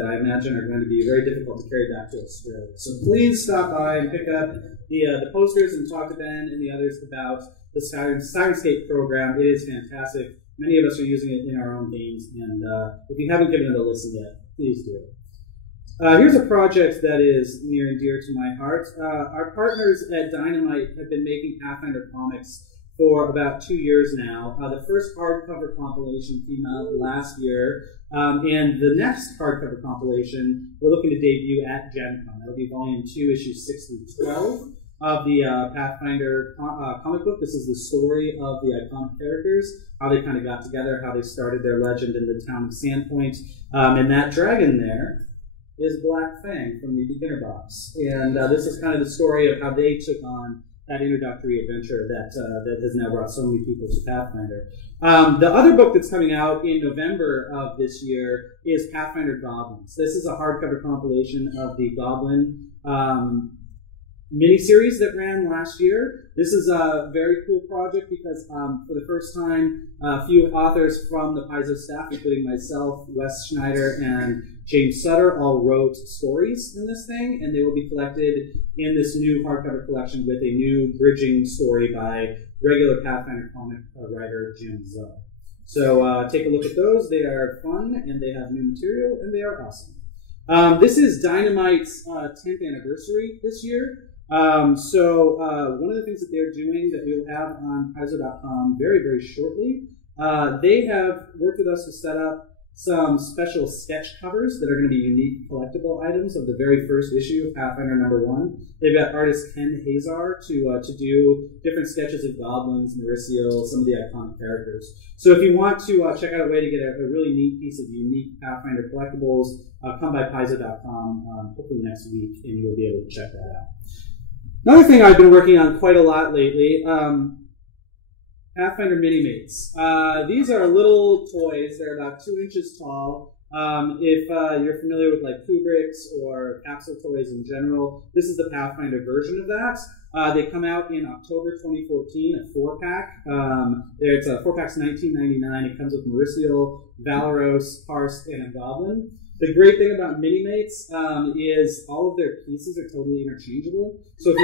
I imagine are going to be very difficult to carry back to Australia. So please stop by and pick up the posters and talk to Ben and the others about the Sirenscape program. It is fantastic. Many of us are using it in our own games, and if you haven't given it a listen yet, please do. Here's a project that is near and dear to my heart. Our partners at Dynamite have been making Pathfinder comics for about 2 years now. The first hardcover compilation came out last year, and the next hardcover compilation we're looking to debut at Gen Con. That'll be Volume 2, Issues 6 through 12 of the Pathfinder comic book. This is the story of the iconic characters, how they kind of got together, how they started their legend in the town of Sandpoint. And that dragon there is Black Fang from the beginner box. And this is kind of the story of how they took on that introductory adventure that has now brought so many people to Pathfinder. The other book that's coming out in November of this year is Pathfinder Goblins. This is a hardcover compilation of the Goblin miniseries that ran last year. This is a very cool project because for the first time, a few authors from the Paizo staff, including myself, Wes Schneider, and James Sutter, all wrote stories in this thing, and they will be collected in this new hardcover collection with a new bridging story by regular Pathfinder comic writer Jim Zoe. So take a look at those. They are fun, and they have new material, and they are awesome. This is Dynamite's 10th anniversary this year. One of the things that they're doing that we'll have on Paizo.com very, very shortly, they have worked with us to set up some special sketch covers that are going to be unique collectible items of the very first issue of Pathfinder #1. They've got artist Ken Hazar to do different sketches of goblins, Mauricio, some of the iconic characters. So if you want to check out a way to get a really neat piece of unique Pathfinder collectibles, come by Paizo.com hopefully next week, and you'll be able to check that out. Another thing I've been working on quite a lot lately, Pathfinder Mini-Mates. These are little toys. They're about 2 inches tall. If you're familiar with like Kubrick's or capsule toys in general, this is the Pathfinder version of that. They come out in October 2014, a 4-pack. It's a 4-pack's $19.99. It comes with Mauricio, Valeros, Karst, and a Goblin. The great thing about Mini-Mates is all of their pieces are totally interchangeable. So if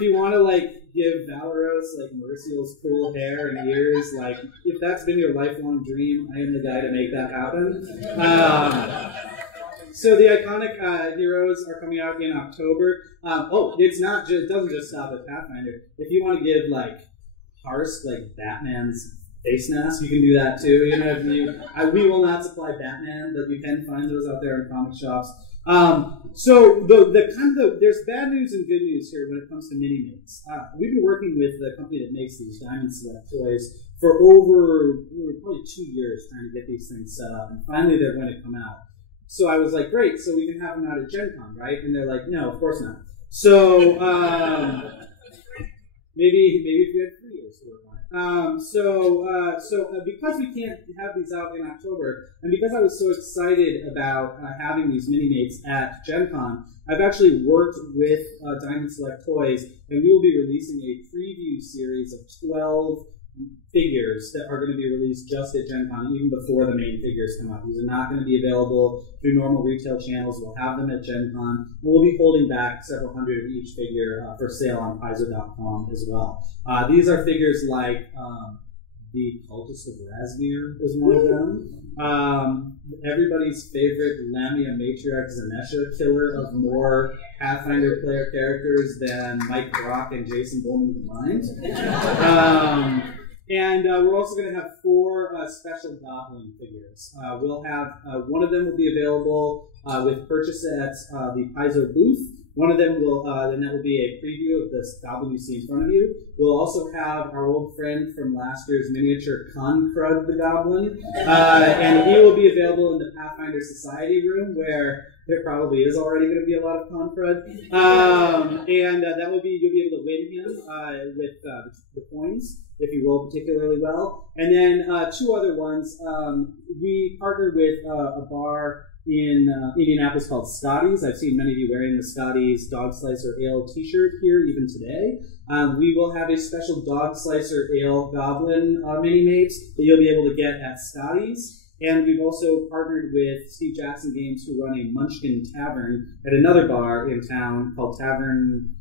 you want to like give Valeros like Mauricio's cool hair and ears, like if that's been your lifelong dream, I am the guy to make that happen. So the iconic heroes are coming out in October. It doesn't just stop at Pathfinder. If you want to give like Karst like Batman's face mask, you can do that too. We will not supply Batman, but you can find those out there in comic shops. So there's bad news and good news here when it comes to mini mates. We've been working with the company that makes these Diamond Select toys for over probably 2 years trying to get these things set up, and finally they're going to come out. So I was like, great, so we can have them out at Gen Con, right? And they're like, no, of course not. So maybe if we had 3 years to work on it. So because we can't have these out in October, and because I was so excited about having these mini mates at Gen Con, I've actually worked with Diamond Select Toys, and we will be releasing a preview series of 12 figures that are going to be released just at Gen Con, even before the main figures come out. These are not going to be available through normal retail channels. We'll have them at Gen Con. We'll be holding back several hundred of each figure for sale on Paizo.com as well. These are figures like the Cultist of Razmir is one of them. Everybody's favorite Lamia Matriarch Zanesha, killer of more Pathfinder player characters than Mike Brock and Jason Bulmahn combined. And we're also going to have 4 special Goblin figures. We'll have one of them will be available with purchase at the Paizo booth. One of them will, then that will be a preview of this Goblin you see in front of you. We'll also have our old friend from last year's miniature, Concrud the Goblin, and he will be available in the Pathfinder Society room, where there probably is already going to be a lot of Concrud, and that will be, you'll be able to win him with the coins if you roll particularly well. And then 2 other ones. We partnered with a bar in Indianapolis called Scotty's. I've seen many of you wearing the Scotty's Dog Slicer Ale t-shirt here even today. We will have a special Dog Slicer Ale Goblin mini-mates that you'll be able to get at Scotty's. And we've also partnered with Steve Jackson Games, who run a Munchkin Tavern at another bar in town called Tavern,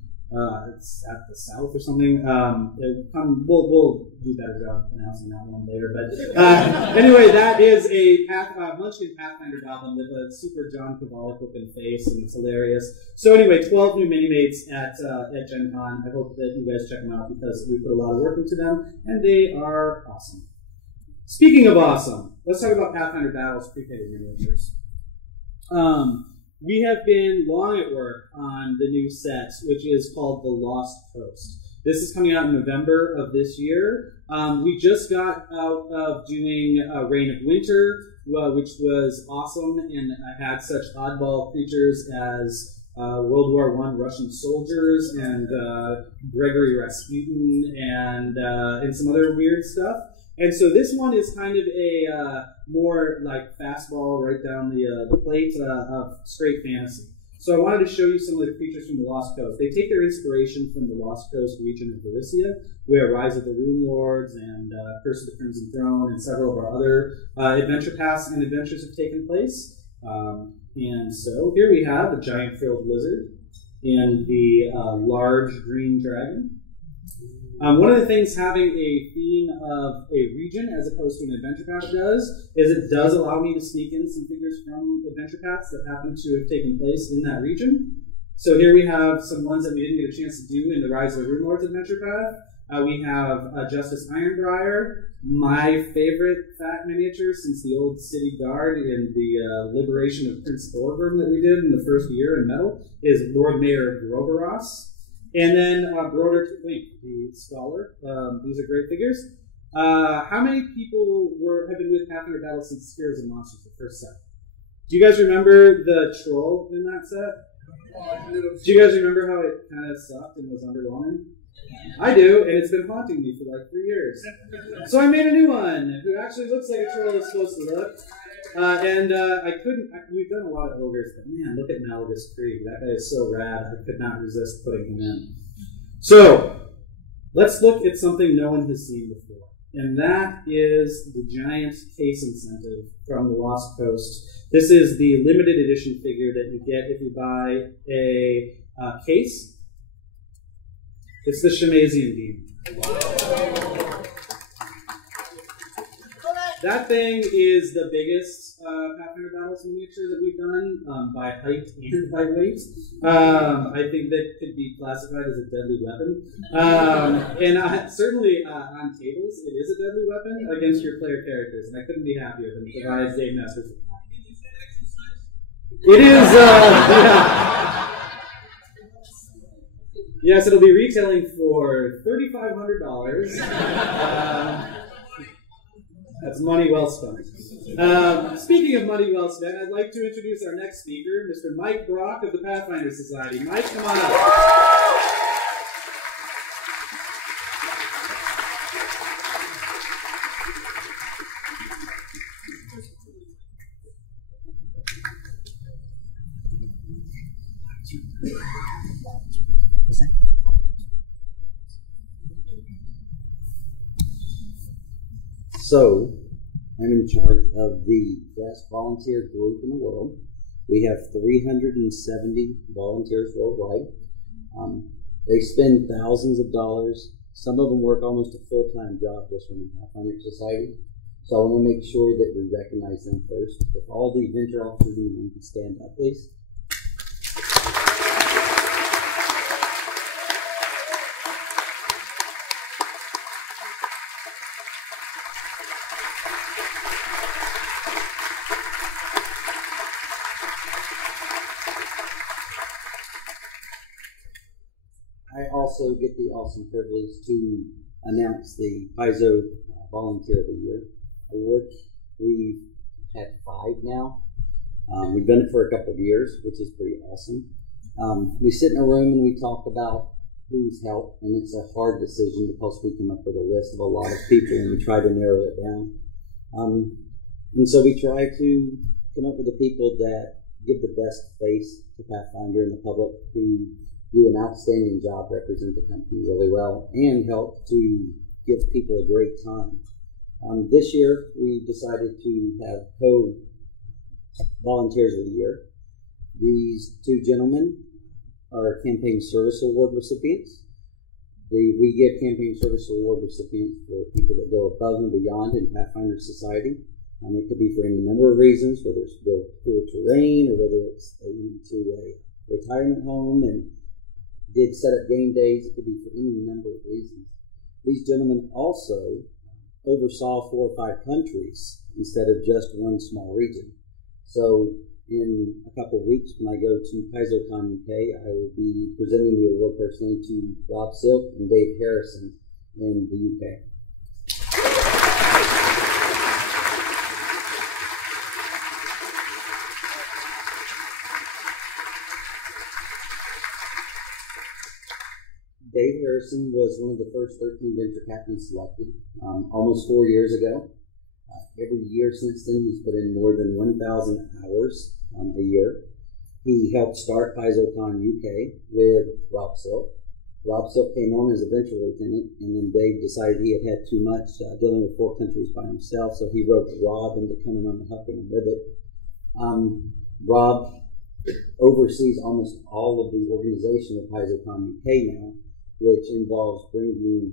it's at the South or something. We'll do a better job announcing that one later. But anyway, that is a Munchkin Pathfinder Goblin with a super John Kovalik looking face, and it's hilarious. So anyway, 12 new mini-mates at Gen Con. I hope that you guys check them out because we put a lot of work into them, and they are awesome. Speaking of awesome, let's talk about Pathfinder Battles pre-painted miniatures. We have been long at work on the new set, which is called The Lost Coast. This is coming out in November of this year. We just got out of doing Reign of Winter, which was awesome, and I had such oddball creatures as World War I Russian soldiers and Gregory Rasputin and some other weird stuff. And so this one is kind of a more like fastball right down the plate of straight fantasy. So I wanted to show you some of the creatures from the Lost Coast. They take their inspiration from the Lost Coast region of Galicia, where Rise of the Rune Lords and Curse of the Crimson Throne and several of our other adventure paths and adventures have taken place. And so here we have a giant frilled lizard and the large green dragon. One of the things having a theme of a region as opposed to an adventure path does is it does allow me to sneak in some figures from adventure paths that happen to have taken place in that region. So here we have some ones that we didn't get a chance to do in the Rise of the Rune Lords adventure path. We have Justice Ironbriar, my favorite fat miniature since the old City Guard in the Liberation of Prince Thorgrim that we did in the first year in Metal, is Lord Mayor Groberos. And then Broder Twink, the Scholar. These are great figures. How many people have been with Pathfinder Battle since Spears and Monsters, the first set? Do you guys remember the troll in that set? Do you guys remember how it kind of sucked and was underwhelming? I do, and it's been haunting me for like 3 years. So I made a new one who actually looks like a troll is supposed to look. We've done a lot of ogres, but man, look at Malgus Krieg. That guy is so rad, I could not resist putting him in. So, let's look at something no one has seen before. And that is the giant case incentive from the Lost Coast. This is the limited edition figure that you get if you buy a case. It's the Shemazian Demon. That thing is the biggest Pathfinder Battles miniature that we've done by height and by weight. I think that could be classified as a deadly weapon. Certainly on tables, it is a deadly weapon against your player characters, and I couldn't be happier than to provide Dave Masters with that. It is, yeah. Yes, it'll be retailing for $3,500. That's money well spent. Speaking of money well spent, I'd like to introduce our next speaker, Mr. Mike Brock of the Pathfinder Society. Mike, come on up. So, I'm in charge of the best volunteer group in the world. We have 370 volunteers worldwide. They spend thousands of dollars. Some of them work almost a full-time job just running Pathfinder Society. So I want to make sure that we recognize them first. If all the adventure officers in the room can stand up, please. I also get the awesome privilege to announce the Paizo Volunteer of the Year Award. We've had 5 now. We've done it for a couple of years, which is pretty awesome. We sit in a room and we talk about who's helped, and it's a hard decision because we come up with a list of a lot of people and we try to narrow it down. And so we try to come up with the people that give the best face to Pathfinder and the public, who do an outstanding job, represent the company really well, and help to give people a great time. This year, we decided to have co-volunteers of the year. These 2 gentlemen are Campaign Service Award recipients. We give Campaign Service Award recipients for people that go above and beyond in Pathfinder Society. It could be for any number of reasons, whether it's to build cool terrain, or whether it's to a retirement home and did set up game days. It could be for any number of reasons. These gentlemen also oversaw 4 or 5 countries instead of just one small region. So in a couple of weeks, when I go to PaizoCon UK, I will be presenting the award personally to Rob Silk and Dave Harrison in the UK. Dave Harrison was one of the first 13 venture captains selected almost 4 years ago. Every year since then, he's put in more than 1,000 hours a year. He helped start PaizoCon UK with Rob Silk. Rob Silk came on as a venture lieutenant, and then Dave decided he had too much dealing with 4 countries by himself, so he roped Rob into coming on and helping him with it. Rob oversees almost all of the organization of PaizoCon UK now, which involves bringing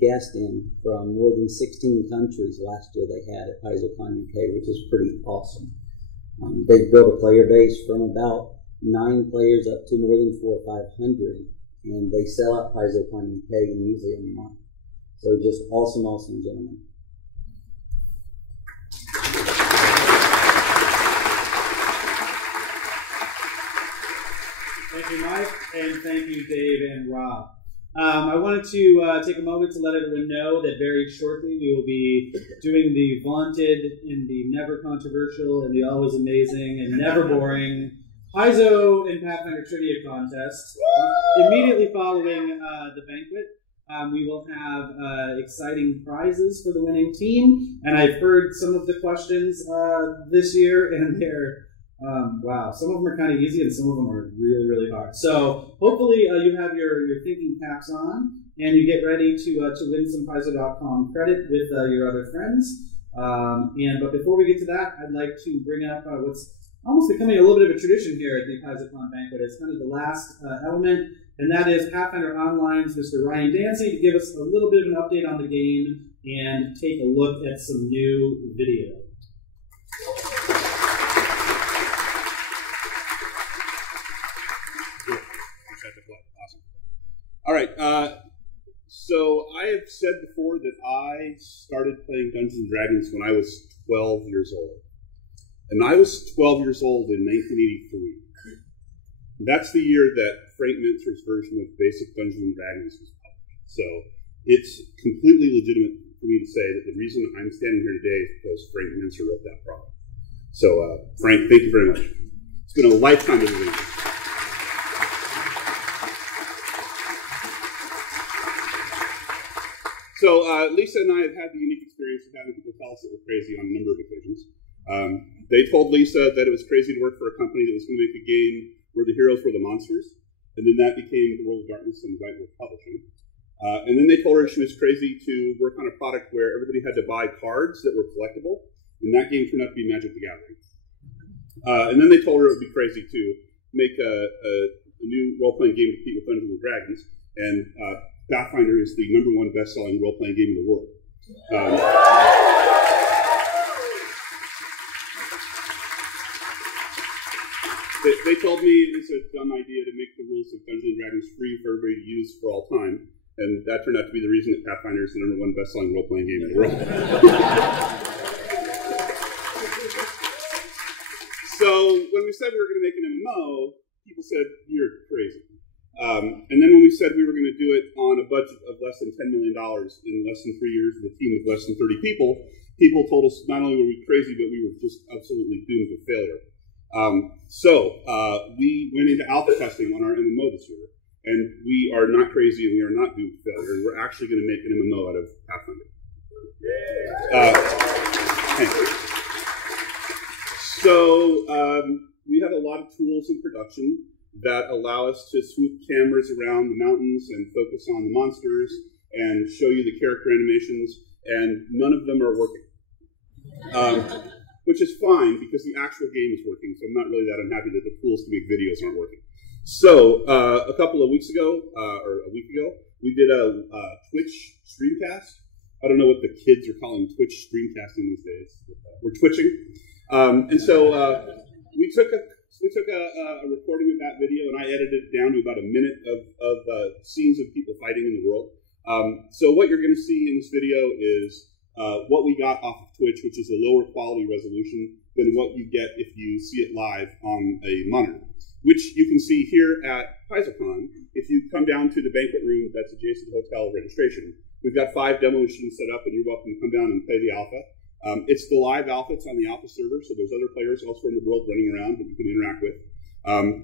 guests in from more than 16 countries. Last year they had at PaizoCon UK, which is pretty awesome. They've built a player base from about 9 players up to more than 400 or 500, and they sell out PaizoCon UK usually a month. So just awesome, awesome gentlemen. Thank you, Mike, and thank you, Dave and Rob. I wanted to take a moment to let everyone know that very shortly we will be doing the vaunted and the never controversial and the always amazing and never boring Paizo and Pathfinder Trivia Contest. Immediately following the banquet, we will have exciting prizes for the winning team, and I've heard some of the questions this year, and they're wow, some of them are kind of easy and some of them are really, really hard. So hopefully you have your thinking caps on and you get ready to win some Paizo.com credit with your other friends. But before we get to that, I'd like to bring up what's almost becoming a little bit of a tradition here at the PaizoCon Banquet. It's kind of the last element, and that is Pathfinder Online's Mr. Ryan Dancey to give us a little bit of an update on the game and take a look at some new video. Awesome. All right. So I have said before that I started playing Dungeons and Dragons when I was 12 years old. And I was 12 years old in 1983. That's the year that Frank Mintzer's version of Basic Dungeons and Dragons was published. So it's completely legitimate for me to say that the reason I'm standing here today is because Frank Mintzer wrote that product. So, Frank, thank you very much. It's been a lifetime of adventure. So, Lisa and I have had the unique experience of having people tell us that we're crazy on a number of occasions. They told Lisa that it was crazy to work for a company that was going to make a game where the heroes were the monsters, and then that became the World of Darkness and White Wolf Publishing. And then they told her she was crazy to work on a product where everybody had to buy cards that were collectible, and that game turned out to be Magic the Gathering. And then they told her it would be crazy to make a new role-playing game to compete with Dungeons and Dragons, and Pathfinder is the #1 best-selling role-playing game in the world. They told me it's a dumb idea to make the rules of Dungeons and Dragons free for everybody to use for all time, and that turned out to be the reason that Pathfinder is the #1 best-selling role-playing game in the world. So when we said we were going to make an MMO, people said, you're crazy. And then when we said we were going to do it on a budget of less than $10 million in less than 3 years with a team of less than 30 people, people told us not only were we crazy, but we were just absolutely doomed to failure. So we went into alpha testing on our MMO this year, and we are not crazy and we are not doomed to failure, and we're actually going to make an MMO out of Pathfinder. Thank you. So we have a lot of tools in production that allow us to swoop cameras around the mountains and focus on the monsters and show you the character animations, and none of them are working. Which is fine, because the actual game is working, so I'm not really that unhappy that the tools to make videos aren't working. So, a couple of weeks ago, or a week ago, we did a Twitch streamcast. I don't know what the kids are calling Twitch streamcasting these days. We're twitching. And so we took a recording of that video, and I edited it down to about a minute of scenes of people fighting in the world. So what you're going to see in this video is what we got off of Twitch, which is a lower quality resolution than what you get if you see it live on a monitor, which you can see here at PaizoCon. If you come down to the banquet room that's adjacent to hotel registration, we've got 5 demo machines set up, and you're welcome to come down and play the alpha. It's the live alpha. It's on the alpha server, so there's other players elsewhere in the world running around that you can interact with.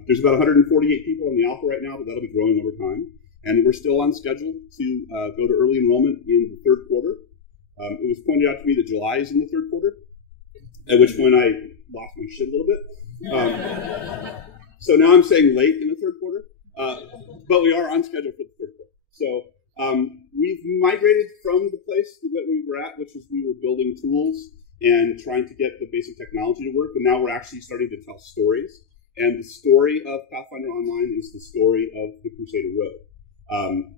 There's about 148 people in the alpha right now, but that'll be growing over time. And we're still on schedule to go to early enrollment in the 3rd quarter. It was pointed out to me that July is in the 3rd quarter, at which point I lost my shit a little bit. So now I'm saying late in the 3rd quarter, but we are on schedule for the 3rd quarter. So we've migrated from the place that we were at, which is we were building tools and trying to get the basic technology to work, and now we're actually starting to tell stories. And the story of Pathfinder Online is the story of the Crusader Road.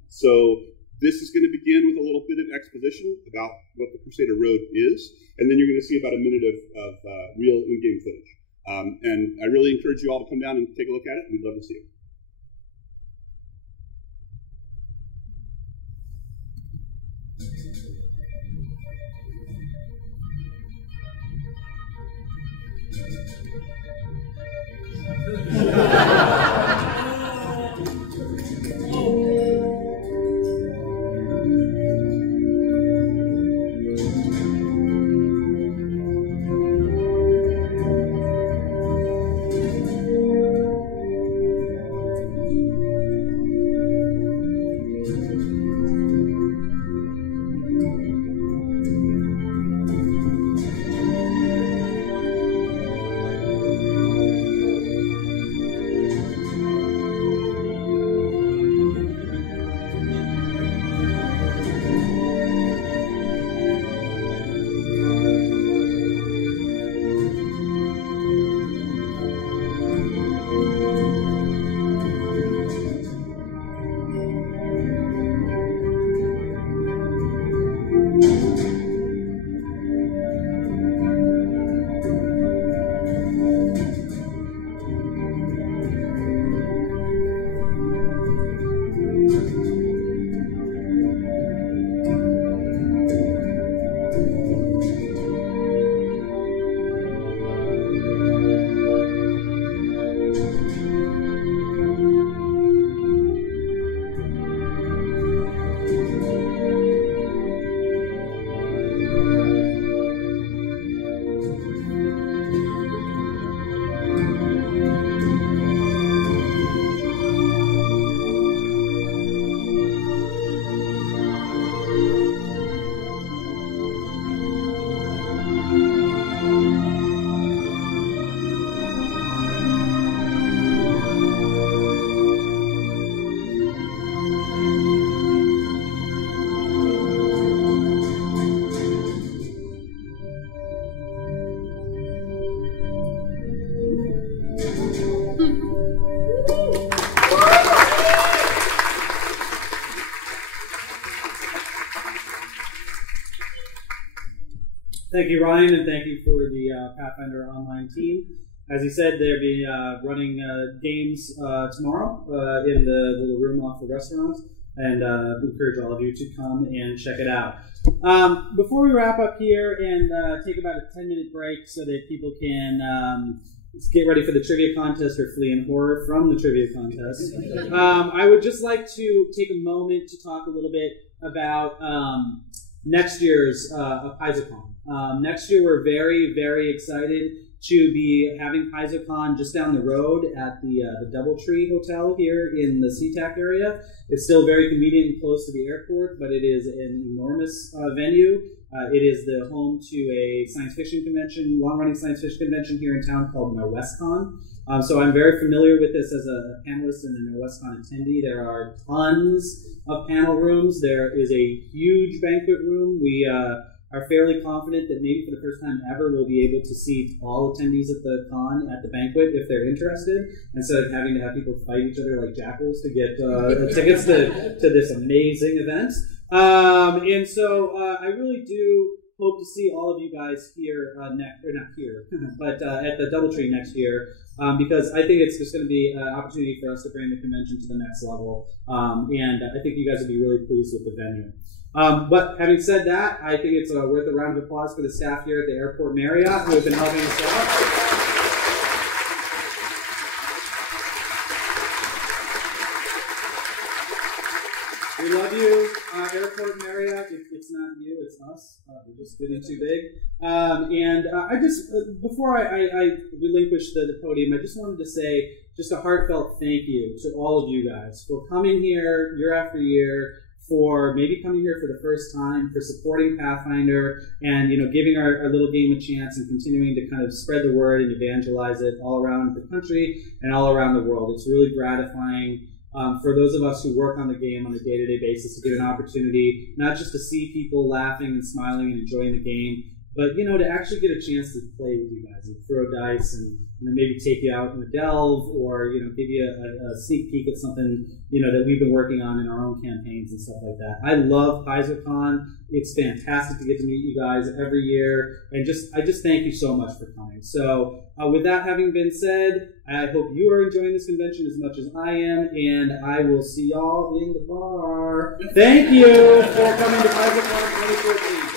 So this is going to begin with a little bit of exposition about what the Crusader Road is, and then you're going to see about a minute of real in-game footage. And I really encourage you all to come down and take a look at it. We'd love to see it. Thank you, Ryan, and thank you for the Pathfinder online team. As he said, they'll be running games tomorrow in the little room off the restaurant, and we encourage all of you to come and check it out. Before we wrap up here and take about a 10-minute break so that people can get ready for the trivia contest or flee in horror from the trivia contest, I would just like to take a moment to talk a little bit about next year's PaizoCon. Next year, we're very, very excited to be having PaizoCon just down the road at the Doubletree Hotel here in the SeaTac area. It's still very convenient and close to the airport, but it is an enormous venue. It is the home to a science fiction convention, long-running science fiction convention here in town called NorwestCon. So I'm very familiar with this as a panelist and a NorwestCon attendee. There are tons of panel rooms. There is a huge banquet room. We are fairly confident that maybe for the first time ever we'll be able to seat all attendees at the con at the banquet if they're interested, instead of having to have people fight each other like jackals to get tickets to this amazing event. And so I really do hope to see all of you guys here not here, but at the Doubletree next year, because I think it's just going to be an opportunity for us to bring the convention to the next level, and I think you guys will be really pleased with the venue. But having said that, I think it's worth a round of applause for the staff here at the Airport Marriott who have been helping us out. We love you, Airport Marriott. It's not you, it's us. We're just getting too big. And I just, before I relinquish the podium, I just wanted to say just a heartfelt thank you to all of you guys for coming here year after year, for maybe coming here for the first time, for supporting Pathfinder, and giving our little game a chance and continuing to kind of spread the word and evangelize it all around the country and all around the world. It's really gratifying for those of us who work on the game on a day-to-day basis to get an opportunity not just to see people laughing and smiling and enjoying the game, but to actually get a chance to play with you guys and throw dice and maybe take you out in a delve, or give you a sneak peek at something that we've been working on in our own campaigns and stuff like that. I love PaizoCon. It's fantastic to get to meet you guys every year, and I just thank you so much for coming. So with that having been said, I hope you are enjoying this convention as much as I am, and I will see y'all in the bar. Thank you for coming to PaizoCon 2014.